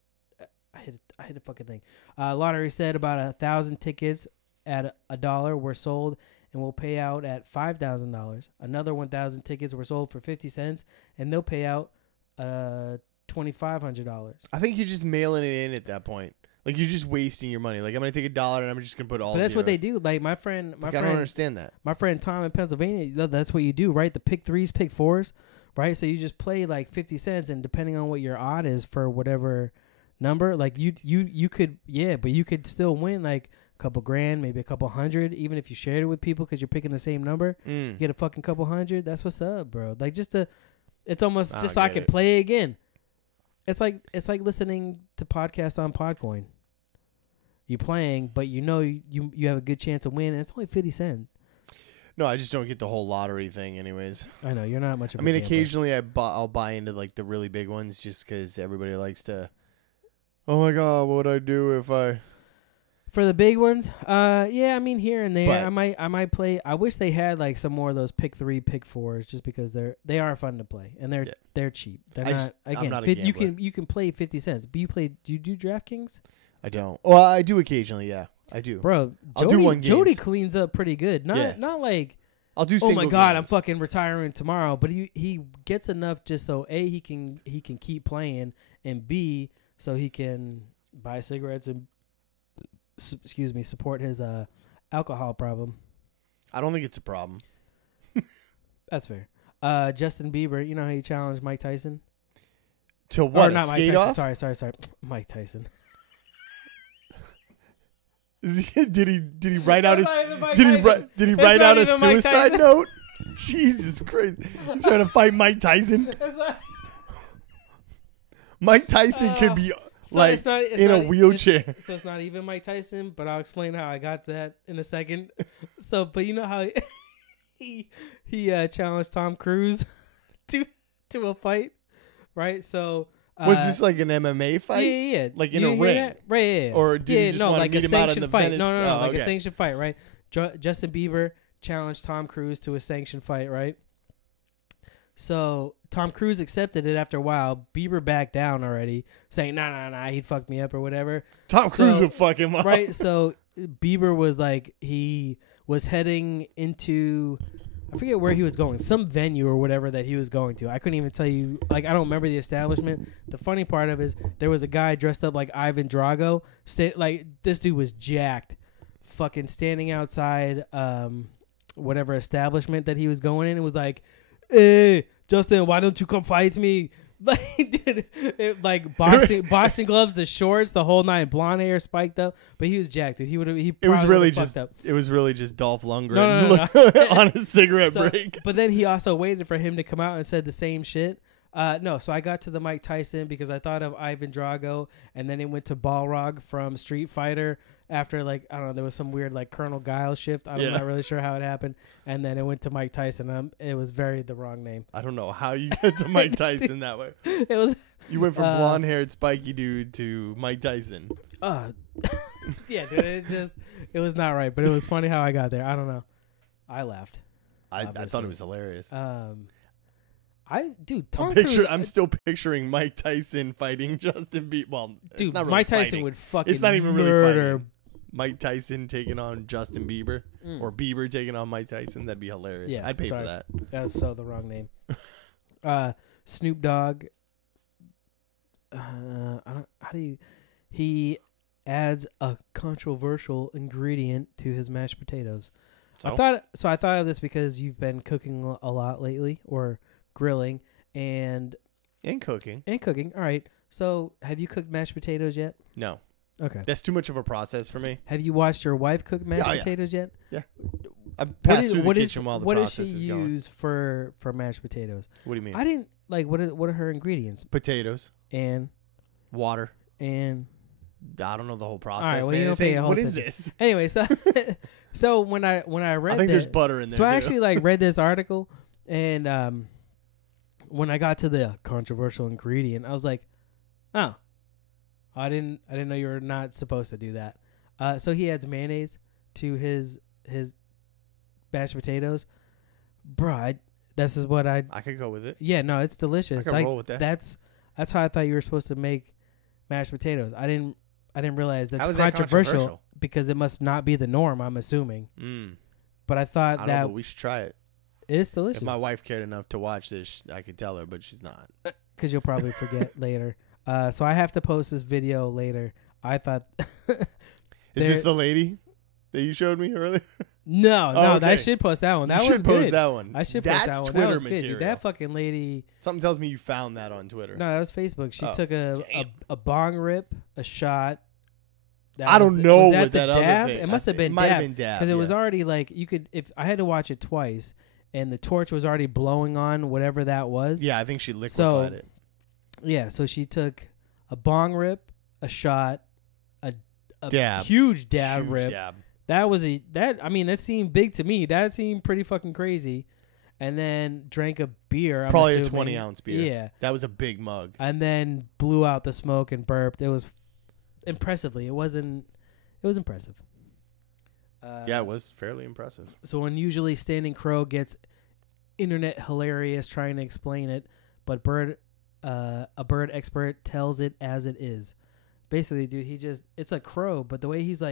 I hit a fucking thing. Lottery said about 1,000 tickets at $1 were sold and will pay out at $5,000. Another 1,000 tickets were sold for 50 cents, and they'll pay out $2,500. I think you're just mailing it in at that point. Like you're just wasting your money. Like I'm gonna take $1 and I'm just gonna put all. But that's what they zeros. do. Like my friend, I don't understand that. My friend Tom in Pennsylvania, that's what you do, right? The pick 3s, pick 4s, right? So you just play like 50 cents, and depending on what your odd is for whatever number, like you could, but you could still win like a couple grand, maybe a couple hundred, even if you shared it with people because you're picking the same number. You get a fucking couple hundred. That's what's up, bro. Like it's almost just so I can play again. It's like listening to podcasts on Podcoin. You're playing, but you know you have a good chance of winning. It's only 50 cents. No, I just don't get the whole lottery thing, anyways. I know you're not much of. I mean, occasionally I'll buy into like the really big ones just because everybody likes to. Oh my God, what would I do if I? For the big ones, yeah, I mean here and there, But- I might play. I wish they had like some more of those pick 3, pick 4s, just because they are fun to play and they're cheap. They're not I'm not a you gambler. can play 50 cents. But do you do DraftKings? I don't. Well, I do occasionally. Yeah, I do. Bro, I'll do one Jody games. cleans up pretty good. Not like I'll do. oh Single my God, I'm games. fucking retiring tomorrow. But he gets enough just so A, he can keep playing, and B, so he can buy cigarettes and support his alcohol problem. I don't think it's a problem. That's fair. Justin Bieber, you know how he challenged Mike Tyson? To what? Or not Mike skate Tyson. off? Sorry. Mike Tyson. Did he write out his? Did Did he write out a suicide note? Jesus Christ! He's trying to fight Mike Tyson. Mike Tyson could be like in a wheelchair. So it's not even Mike Tyson, but I'll explain how I got that in a second. So, but you know how he challenged Tom Cruise to a fight, right? So Was this like an MMA fight? Yeah. Like in You a didn't hear ring? that? Right, yeah. Or did he just want to like meet a him out in sanctioned the fight. Venice? No, like okay. a sanctioned fight, right? Justin Bieber challenged Tom Cruise to a sanctioned fight, right? So Tom Cruise accepted it after a while. Bieber backed down already, saying, nah, he'd fuck me up or whatever. Tom Cruise would fuck him up. Right? So Bieber was like, he was heading into, I forget where he was going, some venue or whatever that he was going to. I couldn't even tell you, like, I don't remember the establishment. The funny part of it is there was a guy dressed up like Ivan Drago. Like, this dude was jacked, fucking standing outside whatever establishment that he was going in. It was like, hey, Justin, why don't you come fight me? Like, dude, like boxing gloves, the shorts, the whole nine, blonde hair spiked up, but he was jacked, dude. It was really just Dolph Lundgren No. on a cigarette break. But then he also waited for him to come out and said the same shit. So I got to the Mike Tyson because I thought of Ivan Drago, and then it went to Balrog from Street Fighter after, like, I don't know, there was some weird, like, Colonel Guile shift. I'm not really sure how it happened. And then it went to Mike Tyson. It was the wrong name. I don't know how you got to Mike Tyson that way. It was. You went from blonde-haired spiky dude to Mike Tyson. Yeah, dude, it was not right, but it was funny how I got there. I don't know. I laughed. I thought it was hilarious. Tom Cruise. I'm still picturing Mike Tyson fighting Justin Bieber. Well, dude, it's not really Mike Tyson fighting. would fucking. It's not even murder. really fighting. Mike Tyson taking on Justin Bieber, or Bieber taking on Mike Tyson. That'd be hilarious. Yeah, I'd pay for that. That was so the wrong name. Snoop Dogg. He adds a controversial ingredient to his mashed potatoes. So? I thought of this because you've been cooking a lot lately, or grilling and cooking. All right. So, have you cooked mashed potatoes yet? No. Okay. That's too much of a process for me. Have you watched your wife cook mashed potatoes yet? Yeah. I passed through the kitchen while the process is going. What does she use for mashed potatoes? What do you mean? I didn't like. What are her ingredients? Potatoes and water and. I don't know the whole process. All right, well, man. you don't pay a whole what is attention. this? Anyway, so when I read, I think there's butter in there. So I too. actually read this article, and when I got to the controversial ingredient, I was like, oh, I didn't know you were not supposed to do that. So he adds mayonnaise to his mashed potatoes, bro. This is what I could go with it. Yeah, no, it's delicious. I could roll with that. That's how I thought you were supposed to make mashed potatoes. I didn't realize that's that controversial because it must not be the norm, I'm assuming. But I thought but we should try it. It is delicious. If my wife cared enough to watch this, I could tell her, but she's not. Because you'll probably forget later. So I have to post this video later. I thought... Is this the lady that you showed me earlier? No, okay. I should post that one. That you was should good. post that one. I should post that one. Twitter that was material. good, dude. That fucking lady... Something tells me you found that on Twitter. No, that was Facebook. She took a bong rip, a shot. I don't know what that other dab? thing. It must have been dab. Because it was already you could... If I had to watch it twice, and the torch was already blowing on whatever that was. Yeah, I think she liquefied it. Yeah, so she took a bong rip, a shot, a dab. Huge dab rip. Dab. That seemed big to me. That seemed pretty fucking crazy. And then drank a beer. Probably a 20-ounce beer. Yeah. That was a big mug. And then blew out the smoke and burped. It was impressively. It was impressive. Yeah, it was fairly impressive. So unusually Standing Crow gets internet hilarious trying to explain it, but a bird expert tells it as it is. Basically, dude, it's a crow, but the way he's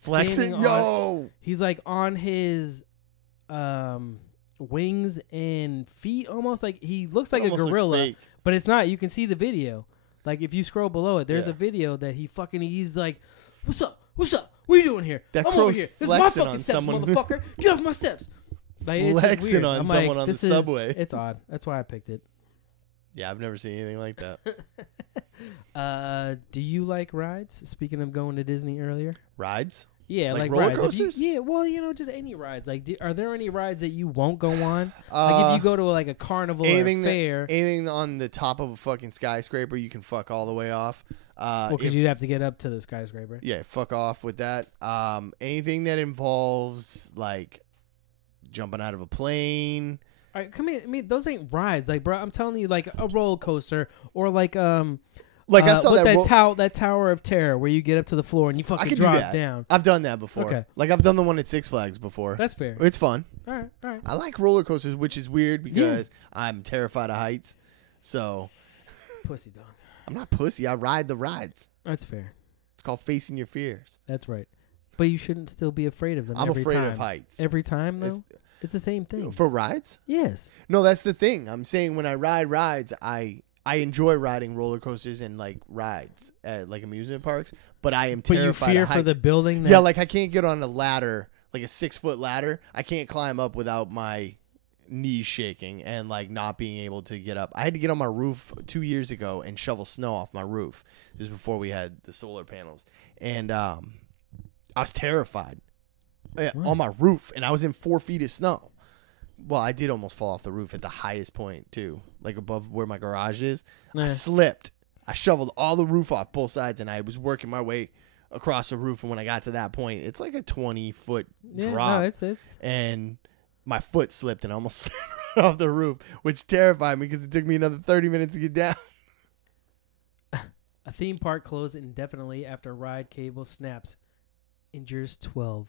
flexing, he's on his wings and feet, almost like he looks like a gorilla, but it's not. You can see the video. If you scroll below it, there's a video that he's like, what's up, what are you doing here? That I'm crow's over here. This is my flexing fucking on steps, someone motherfucker. Get off my steps. Flexing on someone on the subway. It's odd. That's why I picked it. Yeah, I've never seen anything like that. Do you like rides? Speaking of going to Disney earlier. Rides? Yeah, like roller rides. Coasters? Just any rides. Are there any rides that you won't go on? If you go to a carnival or a fair. Anything on the top of a fucking skyscraper, you can fuck all the way off. Because you'd have to get up to the skyscraper. Yeah, fuck off with that. Anything that involves jumping out of a plane. All right, come here. Those ain't rides. Bro, I'm telling you, a roller coaster or I saw that Tower of Terror where you get up to the floor and you fucking drop down. I've done that before. Okay. I've done the one at Six Flags before. That's fair. It's fun. All right. I like roller coasters, which is weird because I'm terrified of heights. So, pussy dog. I'm not pussy. I ride the rides. That's fair. It's called facing your fears. That's right. But you shouldn't still be afraid of them. I'm afraid of heights. Every time, though? It's the same thing. For rides? Yes. No, that's the thing. I'm saying when I ride rides, I enjoy riding roller coasters and rides at amusement parks, but I am terrified of heights. But you fear for the building? Yeah, I can't get on a ladder, a 6-foot ladder. I can't climb up without my knees shaking and like not being able to get up. I had to get on my roof 2 years ago and shovel snow off my roof. This was before we had the solar panels, and I was terrified on my roof, and I was in 4 feet of snow. Well, I did almost fall off the roof at the highest point too, like above where my garage is. I slipped. I shoveled all the roof off both sides, and I was working my way across the roof. And when I got to that point, it's like a 20-foot drop. No, it's and my foot slipped and I almost slid right off the roof, which terrified me because it took me another 30 minutes to get down. A theme park closed indefinitely after ride cable snaps. Injures 12.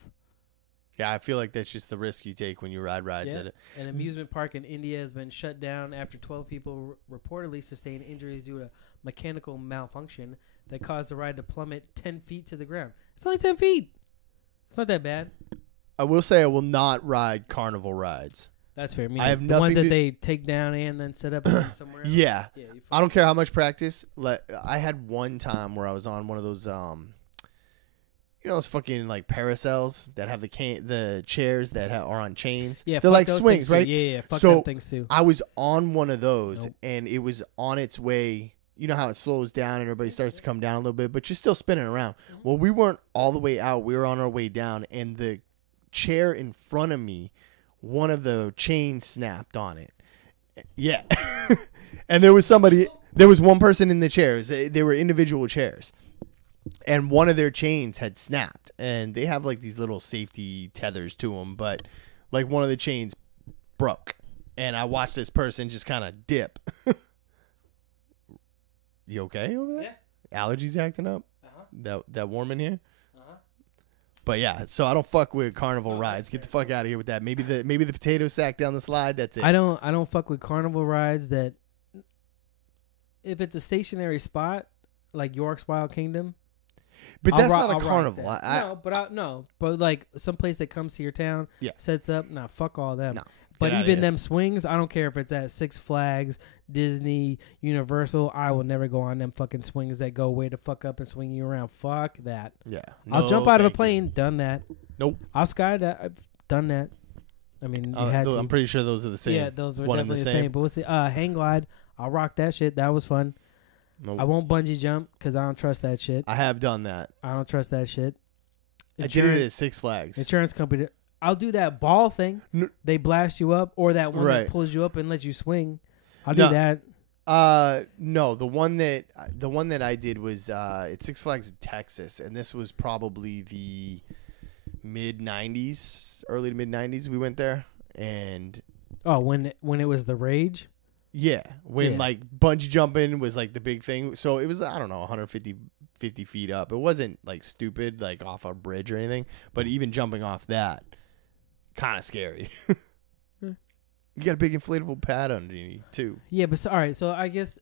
Yeah, I feel like that's just the risk you take when you ride rides at it. An amusement park in India has been shut down after 12 people reportedly sustained injuries due to mechanical malfunction that caused the ride to plummet 10 feet to the ground. It's only 10 feet. It's not that bad. I will say I will not ride carnival rides. That's fair. I have the ones nothing that they take down and then set up somewhere else. Yeah. I don't care how much practice. I had one time where I was on one of those, those fucking like parasails that have the chairs that are on chains. Yeah, they're like swings, right? Yeah. Fuck so them things too. I was on one of those, and it was on its way. You know how it slows down and everybody starts to come down a little bit, but you're still spinning around. Well, we weren't all the way out. We were on our way down, and the chair in front of me, one of the chains snapped on it. Yeah. And there was one person in the chairs. They were individual chairs. And one of their chains had snapped. And they have like these little safety tethers to them, but like one of the chains broke. And I watched this person just kind of dip. You okay over there? Yeah. Allergies acting up? That warm in here? But yeah, so I don't fuck with carnival rides. Get the fuck out of here with that. Maybe the potato sack down the slide. That's it. I don't fuck with carnival rides that. If it's a stationary spot like York's Wild Kingdom, but that's not a carnival. But like some place that comes to your town, sets up. Nah, fuck all them. No, but even them swings, I don't care if it's at Six Flags, Disney, Universal. I will never go on them fucking swings that go way the fuck up and swing you around. Fuck that. Yeah. I'll jump out of a plane. Done that. Nope. I'll skydive. I've done that. I mean, I'm pretty sure those are the same. Yeah, those were definitely the same. But we'll see. Hang glide. I'll rock that shit. That was fun. Nope. I won't bungee jump because I don't trust that shit. I have done that. I don't trust that shit. I did it at Six Flags. Insurance company. I'll do that ball thing. They blast you up, or that one that pulls you up and lets you swing. I'll do that. No, the one that I did was at Six Flags in Texas, and this was probably the mid-90s, early to mid-90s. We went there, and when it was the rage. Yeah, when like bungee jumping was like the big thing. So it was, I don't know, 50 feet up. It wasn't like stupid, like off a bridge or anything. But even jumping off that, kind of scary. You got a big inflatable pad underneath too. Yeah, but all right. So I guess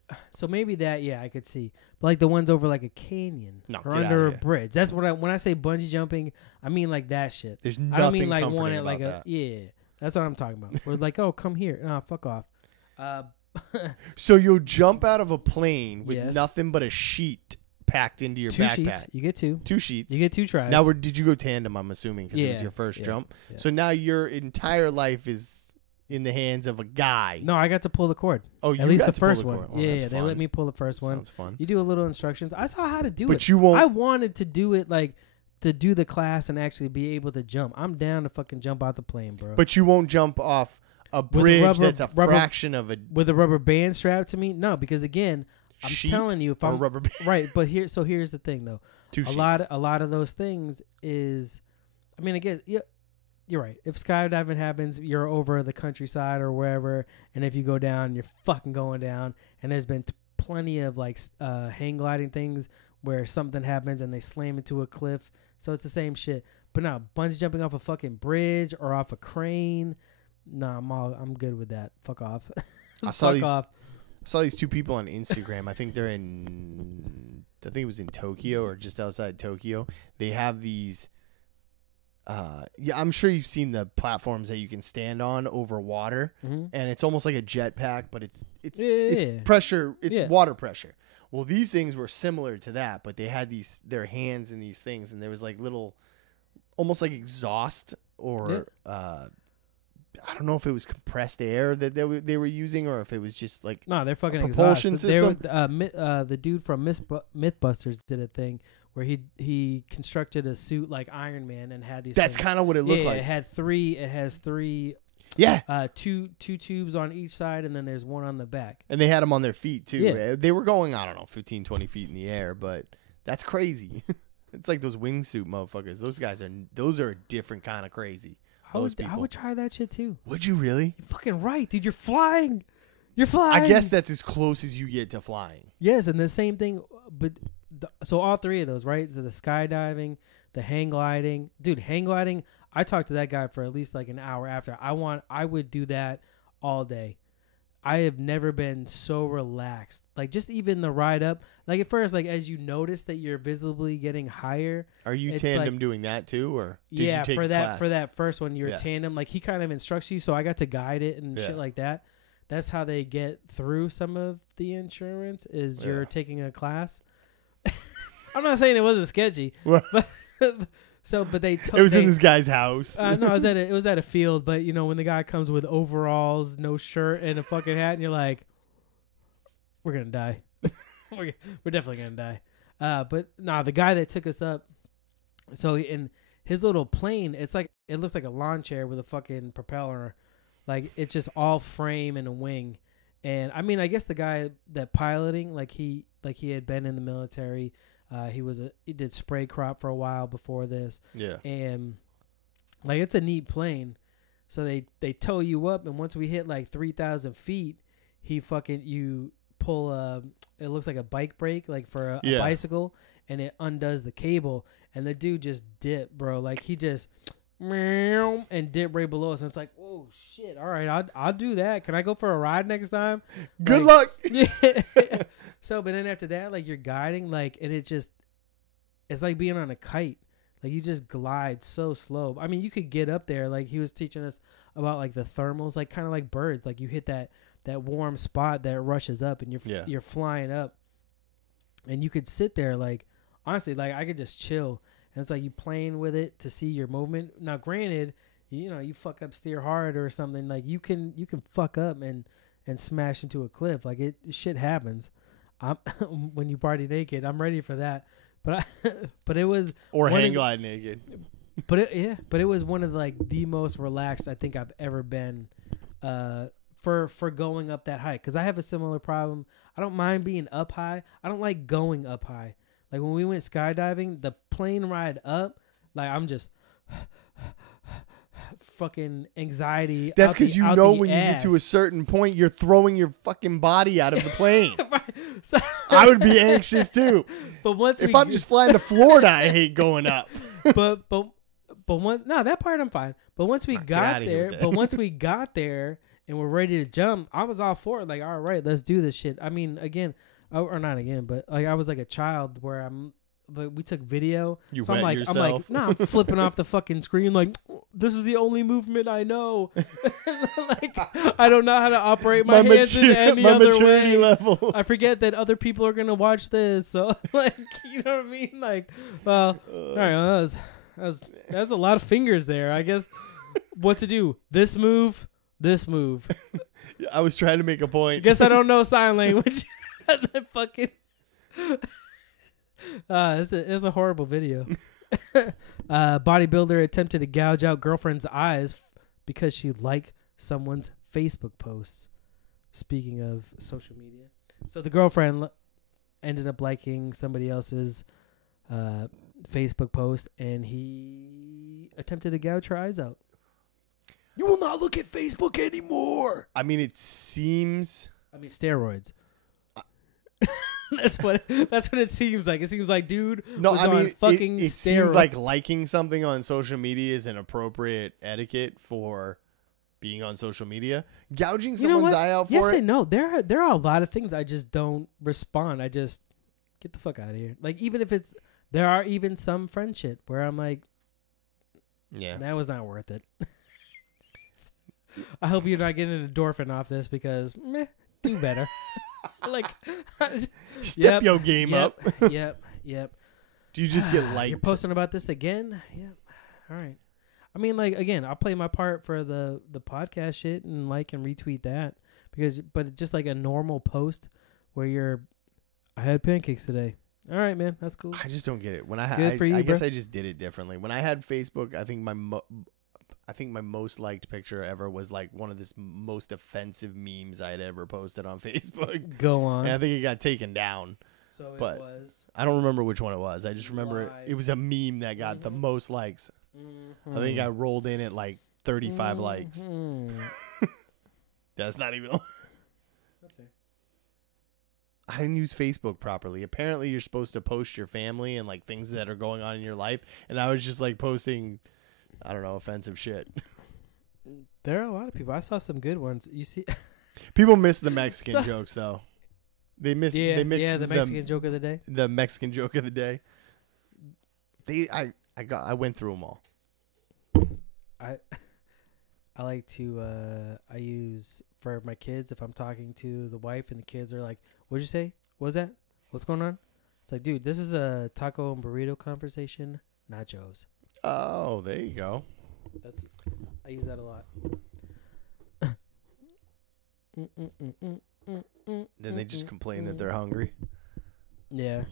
maybe that I could see. But like the ones over like a canyon or under a bridge. That's what when I say bungee jumping, I mean like that shit. There's nothing I don't mean like comforting one at about like that. That's what I'm talking about. We're like, oh, come here. Nah, fuck off. So you'll jump out of a plane with nothing but a sheet packed into your backpack. Sheets. You get two. 2 sheets. You get 2 tries. Now, did you go tandem? I'm assuming because it was your first jump. Yeah. So now your entire life is in the hands of a guy. No, I got to pull the cord. Oh, you at least got the to first pull the one. cord. Oh, They let me pull the first one. Sounds fun. You do a little instructions. I saw how to do it. But you won't. I wanted to do it like to do the class and actually be able to jump. I'm down to fucking jump out the plane, bro. But you won't jump off a bridge that's a fraction of a with a rubber band strapped to me. No, because again, I'm telling you, if I'm rubber band. Right, but here's the thing though. 2 sheets. A lot of those things is, I mean, again, you're right. If skydiving happens, you're over the countryside or wherever, and if you go down, you're fucking going down. And there's been plenty of like hang gliding things where something happens and they slam into a cliff. So it's the same shit. But now bungee jumping off a fucking bridge or off a crane. Nah, I'm good with that. Fuck off. I saw these 2 people on Instagram. I think it was in Tokyo or just outside Tokyo. They have these. I'm sure you've seen the platforms that you can stand on over water, and it's almost like a jetpack, but it's pressure. It's water pressure. Well, these things were similar to that, but they had their hands in these things, and there was like little, almost like exhaust or I don't know if it was compressed air that they were using or if it was just like No, they're fucking propulsion exhausted. system. The dude from Mythbusters did a thing where he constructed a suit like Iron Man and had these. That's kind of what it looked like. It had three. It has three. Yeah. Two tubes on each side, and then there's one on the back. And they had them on their feet too. Yeah. They were going, I don't know, 15, 20 feet in the air, but that's crazy. It's like those wingsuit motherfuckers. Those are a different kind of crazy. I would try that shit too. Would you really? You're fucking right, dude. You're flying. You're flying. I guess that's as close as you get to flying. Yes, and the same thing, but so all three of those, right? So the skydiving, the hang gliding. Dude, hang gliding, I talked to that guy for at least like an hour after. I would do that all day. I have never been so relaxed. Like just even the ride up, like at first, like as you notice that you're visibly getting higher. Are you tandem doing that too, or did you take for a that class? For that first one, you're tandem. Like he kind of instructs you, so I got to guide it and shit like that. That's how they get through some of the insurance. Is you're taking a class. I'm not saying it wasn't sketchy, but but they took. It was in this guy's house. No, it was at a field. But you know, when the guy comes with overalls, no shirt, and a fucking hat, and you're like, we're gonna die. we're definitely gonna die. But nah, the guy that took us up. So in his little plane, it looks like a lawn chair with a fucking propeller, like it's just all frame and a wing. And I mean, I guess the guy that piloting, like he had been in the military. He did spray crop for a while before this. Yeah. And like it's a neat plane. So they tow you up, and once we hit like 3,000 feet, you pull it looks like a bike brake, like for a bicycle, and it undoes the cable, and the dude just dipped, bro. Like he just and dip right below us, and it's like, oh shit! All right, I'll do that. Can I go for a ride next time? Good luck. Yeah. So, but then after that, like you're guiding, like, and it's like being on a kite. Like you just glide so slow. I mean, you could get up there. Like he was teaching us about like the thermals, like kind of like birds. Like you hit that warm spot that rushes up, and you're flying up, and you could sit there. Like honestly, like I could just chill. And it's like you playing with it to see your movement. Now, granted, you know, you fuck up steer hard or something, like you can fuck up and smash into a cliff. Like shit happens. When you party naked, I'm ready for that. But it was hang glide naked. But it was one of like the most relaxed I think I've ever been for going up that high. Because I have a similar problem. I don't mind being up high. I don't like going up high. Like when we went skydiving, the plane ride up, like I'm just fucking anxiety. That's because you know when you get to a certain point, you're throwing your fucking body out of the plane. Right. So I would be anxious too. But if I'm just flying to Florida, I hate going up. But that part I'm fine. But once we got there, and we're ready to jump, I was all for it. Like, all right, let's do this shit. I mean, again. Or not again, but like I was like a child but we took video. I'm like, I'm flipping off the fucking screen like, this is the only movement I know. Like I don't know how to operate my hands in any other way. Level. I forget that other people are gonna watch this, so like, you know what I mean? Like, well, all right, well, that's a lot of fingers there. I guess what to do? This move. I was trying to make a point. I guess I don't know sign language. Fucking it's a horrible video. Bodybuilder attempted to gouge out girlfriend's eyes because she liked someone's Facebook posts. Speaking of social media, so the girlfriend ended up liking somebody else's Facebook post, and he attempted to gouge her eyes out. You will not look at Facebook anymore. I mean, it seems. Steroids. That's what it seems like. It seems like dude was on fucking it steroids. Seems like liking something on social media is an appropriate etiquette for being on social media. Gouging someone's eye out for it. Yes and no. There are a lot of things I just don't respond. I just get the fuck out of here. Like even if there are even some friend shit where I'm like, yeah, that was not worth it. I hope you're not getting an endorphin off this because do better. Like, step your game up. Yep. Do you just get liked? You're posting about this again? Yep. All right. I mean, like, again, I'll play my part for the podcast shit and like and retweet that but it's just like a normal post where I had pancakes today. All right, man, that's cool. I just don't get it. When I Good for you, I guess bro. I just did it differently. When I had Facebook, I think my most liked picture ever was like one of this most offensive memes I had ever posted on Facebook. Go on. And I think it got taken down. So but it was. I don't remember which one it was. I just remember it was a meme that got the most likes. I think I rolled in at like 35 likes. That's not even. I didn't use Facebook properly. Apparently, you're supposed to post your family and like things that are going on in your life, and I was just like posting, I don't know, offensive shit. There are a lot of people. I saw some good ones. You see, people miss the Mexican jokes though. They miss. Yeah, they mix the Mexican joke of the day. The Mexican joke of the day. I went through them all. I like to I use for my kids if I'm talking to the wife and the kids are like, "What'd you say? What was that? What's going on?" It's like, dude, this is a taco and burrito conversation, nachos. Oh, there you go. I use that a lot. Then they just complain that they're hungry. Yeah.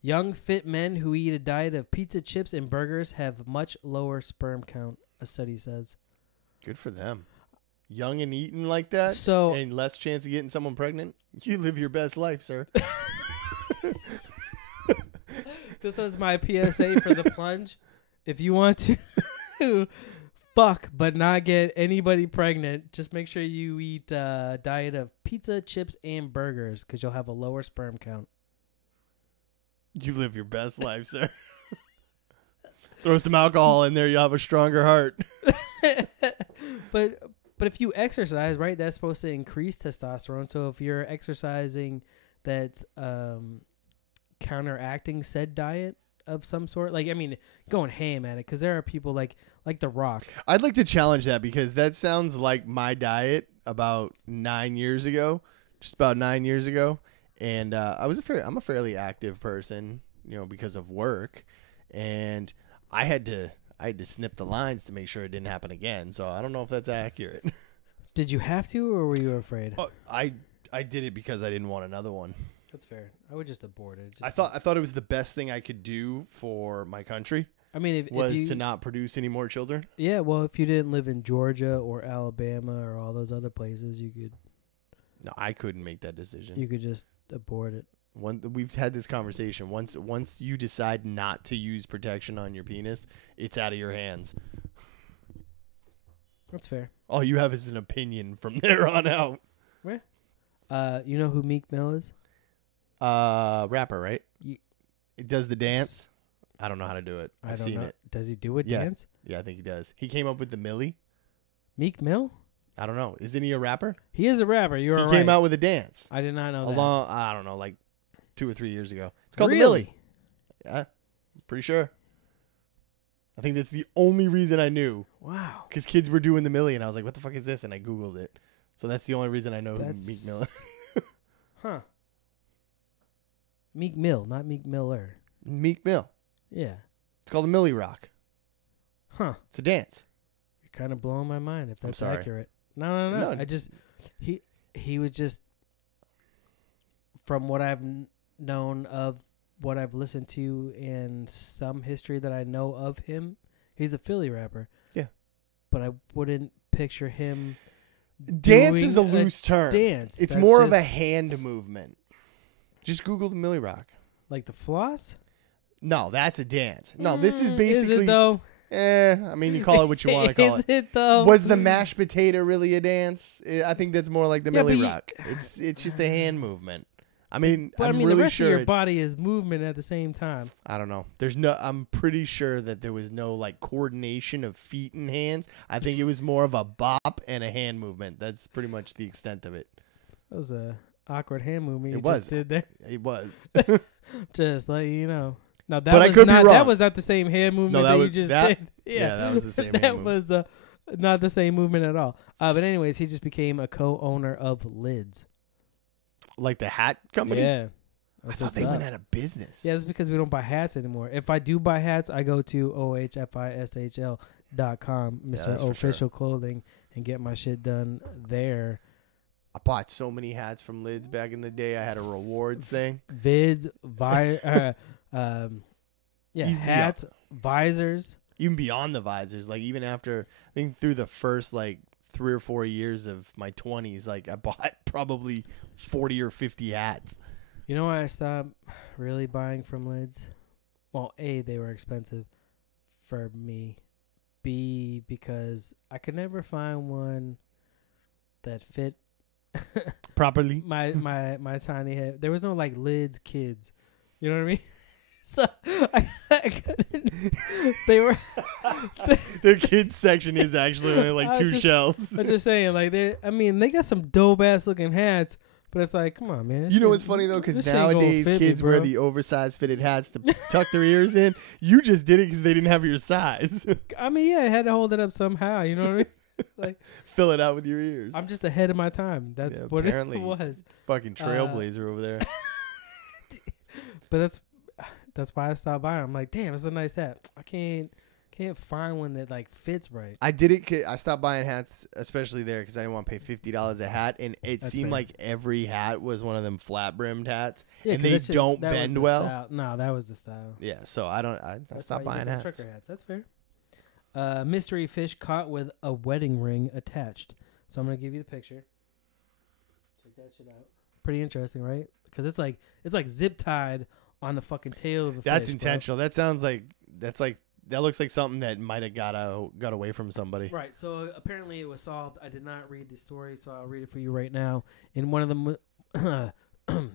Young, fit men who eat a diet of pizza, chips, and burgers have much lower sperm count, a study says. Good for them. Young and eating like that, and less chance of getting someone pregnant. You live your best life, sir. This was my PSA for the plunge. If you want to fuck but not get anybody pregnant, just make sure you eat a diet of pizza, chips, and burgers because you'll have a lower sperm count. You live your best life, sir. Throw some alcohol in there, you'll have a stronger heart. But if you exercise, right, that's supposed to increase testosterone. So if you're exercising that's counteracting said diet of some sort, like, I mean, going ham at it, because there are people like The Rock. I'd like to challenge that because that sounds like my diet about 9 years ago, just about 9 years ago. And I'm a fairly active person, because of work, and I had to snip the lines to make sure it didn't happen again. So I don't know if that's accurate. Did you have to, or were you afraid? Oh, I did it because I didn't want another one. That's fair. I would just abort it. I thought it was the best thing I could do for my country. I mean, if you, to not produce any more children. Yeah, well, if you didn't live in Georgia or Alabama or all those other places, you could. No, I couldn't make that decision. You could just abort it. We've had this conversation. Once you decide not to use protection on your penis, it's out of your hands. That's fair. All you have is an opinion from there on out. Where? You know who Meek Mill is? Rapper, right? It does the dance. I don't know how to do it. I've seen it. Does he do a dance? Yeah, I think he does. He came up with the Millie. Meek Mill? I don't know. Isn't he a rapper? He is a rapper. You're right. He came out with a dance. I did not know that. I don't know, like 2 or 3 years ago. It's called Really? the Millie. Yeah, I'm pretty sure. I think that's the only reason I knew. Wow. Because kids were doing the Millie, and I was like, what the fuck is this? And I Googled it. So that's the only reason I know who Meek Mill is. Huh. Meek Mill, not Meek Miller. Meek Mill. Yeah. It's called the Millie Rock. Huh. It's a dance. You're kind of blowing my mind if that's sorry. accurate. No. I just, he was just, from what I've known of, what I've listened to, and some history that I know of him, he's a Philly rapper. Yeah. But I wouldn't picture him. Dance is a loose term. Dance. It's more of a hand movement. Just Google the Millie Rock. Like the floss? No, that's a dance. No, this is basically. Is it though? I mean, you call it what you want to call it. Is it though? Was the mashed potato really a dance? I think that's more like the Millie Rock. It's just a hand movement. I mean, I'm really the rest sure of your body is movement at the same time. I don't know. I'm pretty sure that there was no like coordination of feet and hands. I think it was more of a bop and a hand movement. That's pretty much the extent of it. That was a awkward hand movement you was. just did there. It was. Just let you know. No, that but was I could not, be wrong. That was not the same hand movement that you just did. Yeah, that was the same that hand was not the same movement at all. But anyways, he just became a co-owner of Lids. Like the hat company? Yeah. I thought they went out of business. Yeah, it's because we don't buy hats anymore. If I do buy hats, I go to ohfishl.com, Mr. Official Clothing, and get my shit done there. I bought so many hats from Lids back in the day. I had a rewards thing. Vids, hats, visors. Even beyond the visors, like even after, I think through the first like 3 or 4 years of my 20s, like I bought probably 40 or 50 hats. You know why I stopped really buying from Lids? Well, A, they were expensive for me. B, because I could never find one that fit properly my tiny head. There was no like Lids kids. You know what I mean? So I couldn't. They were their kids section is actually only like two shelves. I'm just saying, like they got some dope ass looking hats, but it's like, come on, man. You know what's funny though, because nowadays kids wear the oversized fitted hats to tuck their ears in. You just did it because they didn't have your size. I mean, yeah, I had to hold it up somehow. You know what I mean? Like fill it out with your ears. I'm just ahead of my time. That's what it was. Fucking trailblazer over there. But that's why I stopped buying. I'm like, damn, it's a nice hat. I can't find one that like fits right. I did it. I stopped buying hats, especially there, because I didn't want to pay $50 a hat, and it seemed like every hat was one of them flat brimmed hats, and they don't bend well. Style. No, that was the style. Yeah, so I stopped buying hats. Trucker hats. That's fair. Mystery fish caught with a wedding ring attached. So I'm gonna give you the picture. Check that shit out. Pretty interesting, right? Because it's like zip tied on the fucking tail of the fish. That's intentional. Bro. That sounds like that looks like something that might have got away from somebody. Right. So apparently it was solved. I did not read the story, so I'll read it for you right now. In one of the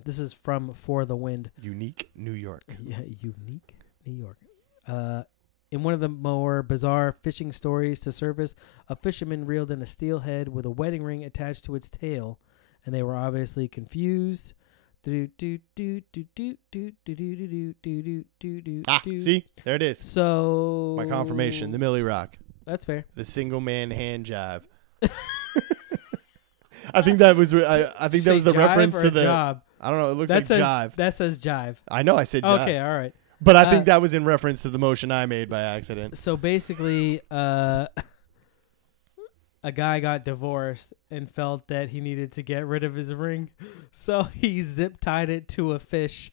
this is from For the Wind. Unique, New York. Yeah, unique, New York. In one of the more bizarre fishing stories to surface, a fisherman reeled in a steelhead with a wedding ring attached to its tail, and they were obviously confused. See, there it is. So my confirmation, the Millie Rock. That's fair. The single man hand jive. I think that was. I think that was the reference to the job. I don't know. It looks like jive. That says jive. I know. I said jive. Okay, all right. But I think that was in reference to the motion I made by accident. So basically, a guy got divorced and felt that he needed to get rid of his ring, so he zip tied it to a fish.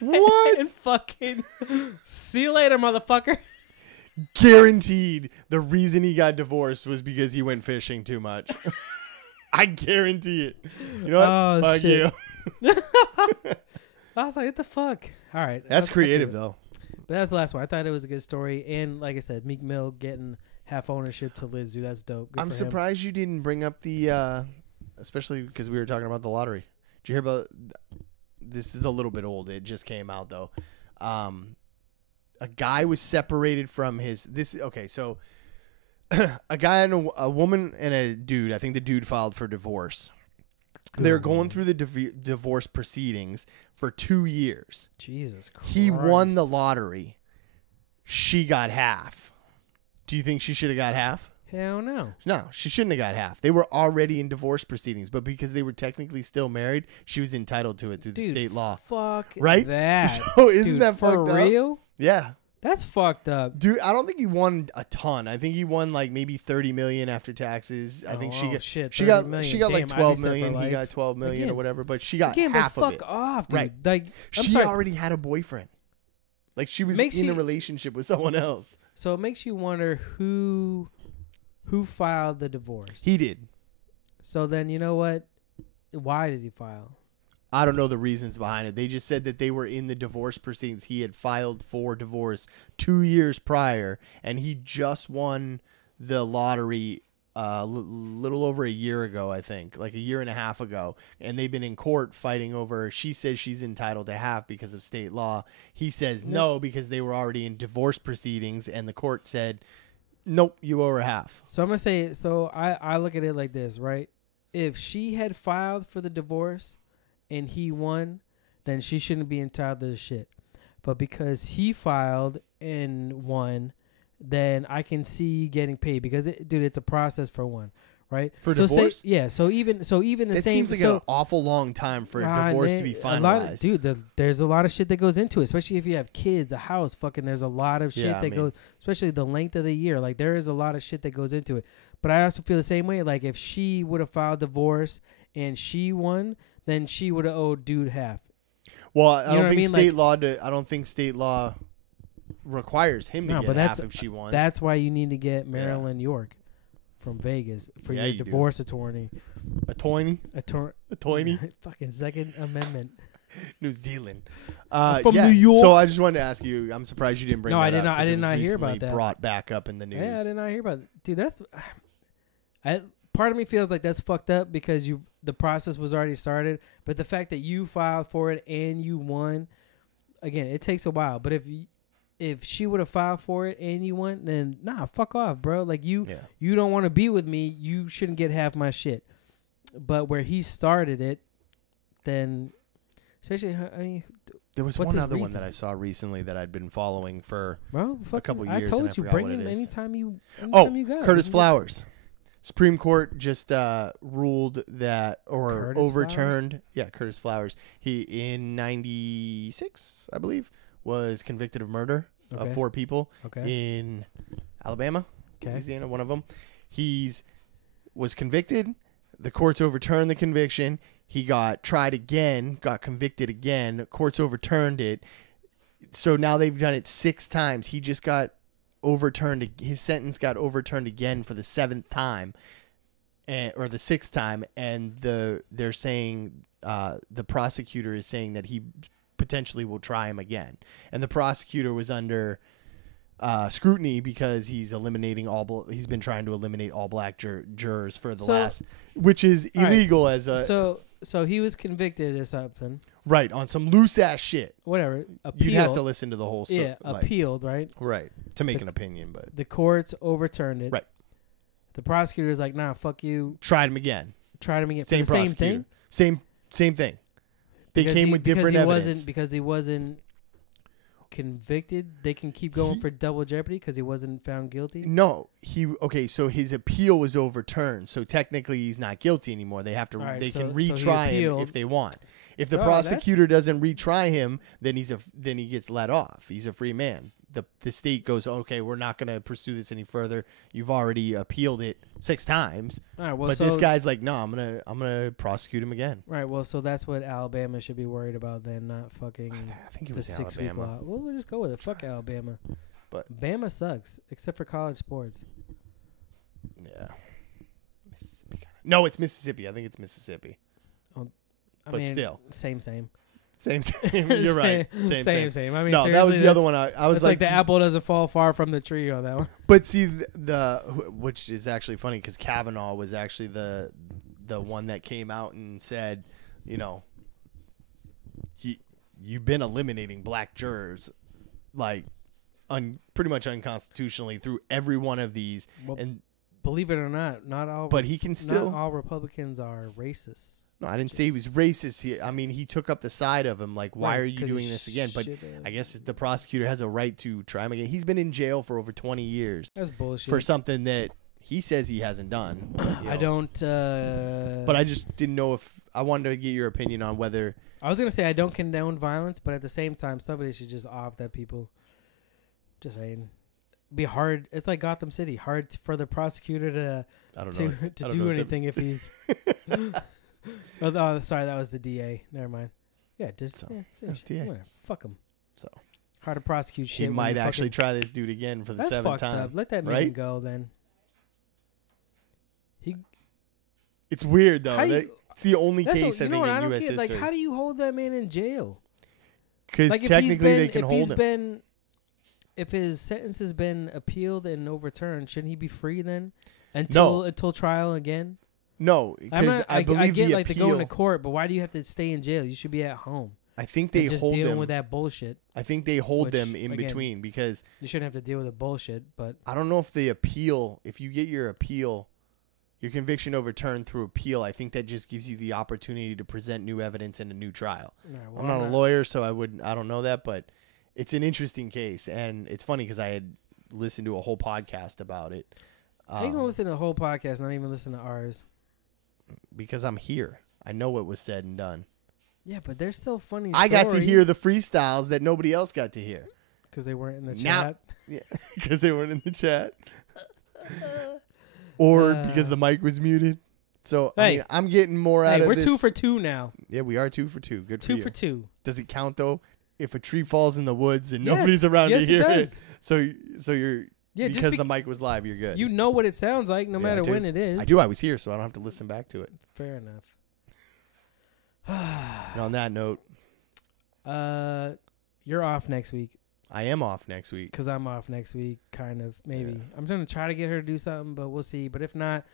What? And fucking see you later, motherfucker. Guaranteed the reason he got divorced was because he went fishing too much. I guarantee it. You know what? Oh, fuck shit. you. I was like, what the fuck? All right. That's creative, though. But that's the last one. I thought it was a good story. And like I said, Meek Mill getting half ownership to Liz, dude. That's dope. Good I'm surprised you didn't bring up the, especially because we were talking about the lottery. Did you hear about, this is a little bit old. It just came out, though. A guy was separated from so a guy and a woman and a dude. I think the dude filed for divorce. They're going through the divorce proceedings for 2 years. Jesus Christ. He won the lottery. She got half. Do you think she should have got half? Hell no. No, she shouldn't have got half. They were already in divorce proceedings, but because they were technically still married, she was entitled to it through the state law. Fuck right? that. So isn't that fucked up? For real? Yeah. That's fucked up. Dude, I don't think he won a ton. I think he won like maybe 30 million after taxes. I think she got like 12 million. He got 12 million or whatever, but she got half of it. Fuck off, dude. Right. Like she already had a boyfriend. Like she was in a relationship with someone else. So it makes you wonder who filed the divorce. He did. So then you know what? Why did he file? I don't know the reasons behind it. They just said that they were in the divorce proceedings. He had filed for divorce 2 years prior, and he just won the lottery little over a year ago, I think, like a year and a half ago. And they've been in court fighting over. She says she's entitled to half because of state law. He says no because they were already in divorce proceedings, and the court said, nope, you owe her half. So I'm going to say, so I look at it like this, right? If she had filed for the divorce and he won, then she shouldn't be entitled to the shit. But because he filed and won, then I can see getting paid because, dude, it's a process for one, right? For so divorce? So even the It same. seems like an awful long time for a divorce to be finalized. There's a lot of shit that goes into it, especially if you have kids, a house. Fucking, there's a lot of shit goes, especially the length of the year. Like, there is a lot of shit that goes into it. But I also feel the same way. Like, if she would have filed divorce and she won, then she would have owed dude half. Well, I don't think state law requires him to get half if she wants. That's why you need to get Marilyn York from Vegas for your divorce attorney. Attorney? Fucking Second Amendment. New Zealand. From New York. So I just wanted to ask you, I'm surprised you didn't bring that up. No, I did not hear about that. Brought back up in the news. Yeah, I did not hear about it. Dude, part of me feels like that's fucked up because the process was already started, but the fact that you filed for it and you won, again, it takes a while. But if she would have filed for it and you won, then nah, fuck off, bro. Like, you don't want to be with me, you shouldn't get half my shit. But where he started it, then essentially, I mean, there was one other one that I saw recently that I'd been following for a couple years. I told you, bring him anytime you got Curtis Flowers. Supreme Court just ruled that, or Curtis overturned. Flowers? Yeah, Curtis Flowers. He, in 96, I believe, was convicted of murder of 4 people in Alabama, Louisiana, one of them. Was convicted. The courts overturned the conviction. He got tried again, got convicted again. Courts overturned it. So now they've done it 6 times. He just got overturned. His sentence got overturned again for the 7th time, or the 6th time. And they're saying the prosecutor is saying that he potentially will try him again. And the prosecutor was under scrutiny because he's been trying to eliminate all black jurors for the last, which is illegal as a. So he was convicted of something. Right, on some loose ass shit. Whatever. Appealed. You'd have to listen to the whole story. Yeah, appealed, right? Right. To make an opinion, but the courts overturned it. Right. The prosecutor is like, nah, fuck you. Tried him again. Same thing. Same thing. They came with different evidence. Because he wasn't convicted, they can keep going for double jeopardy because he wasn't found guilty. No, so his appeal was overturned. So technically, he's not guilty anymore. They have to. They can retry him if they want. If the prosecutor doesn't retry him, then he gets let off. He's a free man. The state goes, okay, we're not going to pursue this any further. You've already appealed it 6 times. All right, well, but this guy's like, no, I'm gonna prosecute him again. Right. Well, so that's what Alabama should be worried about then, not fucking. I think it was the 6 week law. Well, we'll just go with it. Fuck Alabama. But Bama sucks, except for college sports. Yeah. No, it's Mississippi. I think it's Mississippi. I mean, still, same. Same. You're right. Same. I mean, no, that was the other one. I was like the apple doesn't fall far from the tree on that one. But see, which is actually funny because Kavanaugh was actually the one that came out and said, you know, you've been eliminating black jurors, like, pretty much unconstitutionally through every one of these. Well, and believe it or not, not all. But he can still. Not all Republicans are racist. No, I didn't say he was racist. He took up the side of him. Like, why are you doing this again? But I guess the prosecutor has a right to try him again. He's been in jail for over 20 years. That's bullshit. For something that he says he hasn't done. I don't. But I just didn't know if I wanted to get your opinion on whether. I was gonna say I don't condone violence, but at the same time, somebody should just off that people. Just saying. Be hard. It's like Gotham City. Hard for the prosecutor to do anything if he's. Oh, sorry, that was the DA. Never mind. Yeah, just DA. Fuck him. So hard to prosecute shit. He might actually try this dude again for the 7th time. Up. Let that man go then. It's weird though. It's the only case I think in U.S. history. Like, how do you hold that man in jail? Because technically they can hold him. If his sentence has been appealed and overturned, shouldn't he be free then? Until trial again? No, because I believe I get the like appeal, to go into court, but why do you have to stay in jail? You should be at home. I think they just hold dealing them with that bullshit. I think they hold them in between because you shouldn't have to deal with the bullshit. But I don't know if the appeal, if you get your conviction overturned through appeal, I think that just gives you the opportunity to present new evidence in a new trial. I'm not a lawyer, so I don't know that, but it's an interesting case, and it's funny because I had listened to a whole podcast about it. How you gonna listen to the whole podcast, not even listen to ours? Because I'm here. I know what was said and done. Yeah, but they're still funny. I got to hear the freestyles that nobody else got to hear. Because they weren't in the Now, chat. yeah, because they weren't in the chat. Or because the mic was muted. So, Hey. I mean, I'm getting more out of We're this. 2 for 2 now. Yeah, we are 2 for 2. Good for 2 you. for 2. Does it count, though, if a tree falls in the woods and Yes. nobody's around Yes, to hear it it? does. So you're... Yeah, because the mic was live, you're good. You know what it sounds like no Yeah, matter I do. when it is. I do. I was here, so I don't have to listen back to it. Fair enough. And on that note, you're off next week. I am off next week. Because I'm off next week, kind of, maybe. Yeah. I'm going to try to get her to do something, but we'll see. But if not,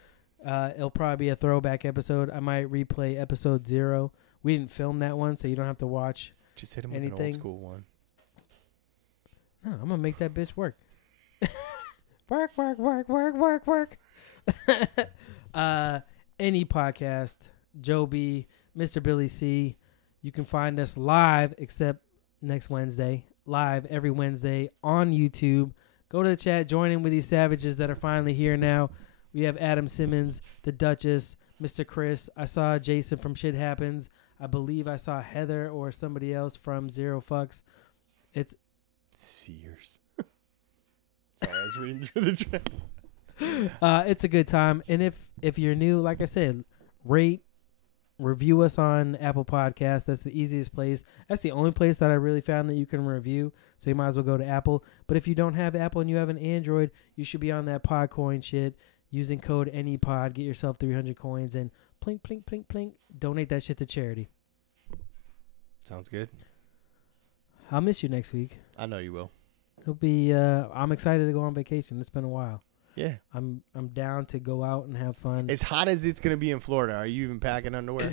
it'll probably be a throwback episode. I might replay episode 0. We didn't film that one, so you don't have to watch Just hit him anything. with an old school one. No, I'm going to make that bitch work. Work, work, work, work, work, work. Any podcast, Joe B, Mr. Billy C. You can find us live, except next Wednesday. Live every Wednesday on YouTube. Go to the chat. Join in with these savages that are finally here now. We have Adam Simmons, the Duchess, Mr. Chris. I saw Jason from Shit Happens. I believe I saw Heather or somebody else from Zero Fucks. It's Sears. Sorry, I was reading through the chat. It's a good time. And if you're new, like I said, rate, review us on Apple Podcasts. That's the easiest place. That's the only place that I really found that you can review. So you might as well go to Apple. But if you don't have Apple and you have an Android, you should be on that Podcoin shit using code ANYPOD. Get yourself 300 coins and plink, plink, plink, plink. Donate that shit to charity. Sounds good. I'll miss you next week. I know you will. It'll be. I'm excited to go on vacation. It's been a while. Yeah. I'm down to go out and have fun. As hot as it's going to be in Florida, are you even packing underwear?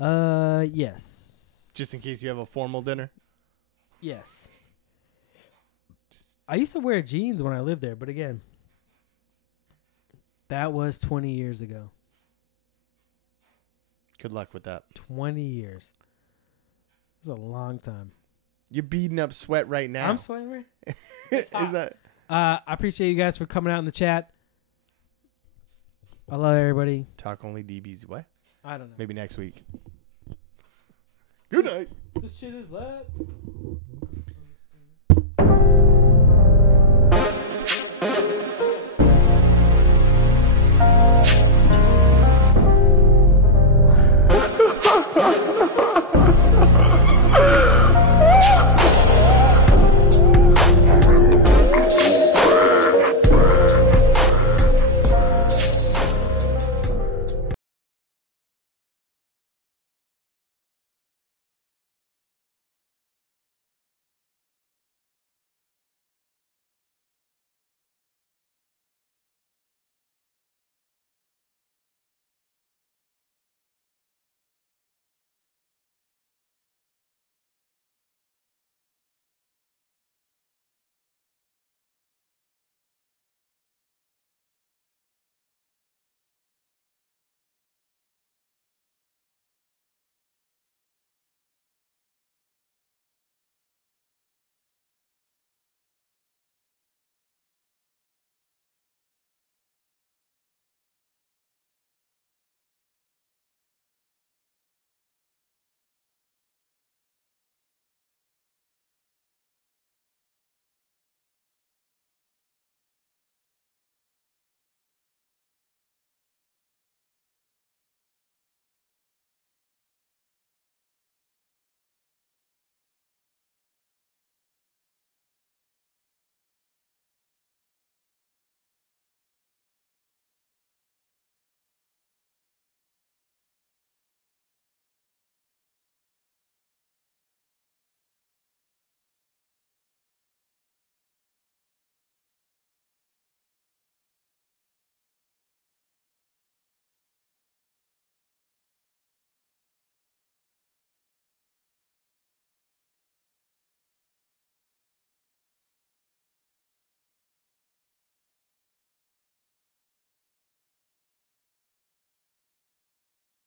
Yes. Just in case you have a formal dinner? Yes. I used to wear jeans when I lived there, but again, that was 20 years ago. Good luck with that. 20 years. That's a long time. You're beating up sweat right now. I'm sweating, right? Is that... I appreciate you guys for coming out in the chat. I love everybody. Talk only DBs. What? I don't know. Maybe next week. Good night. This shit is loud.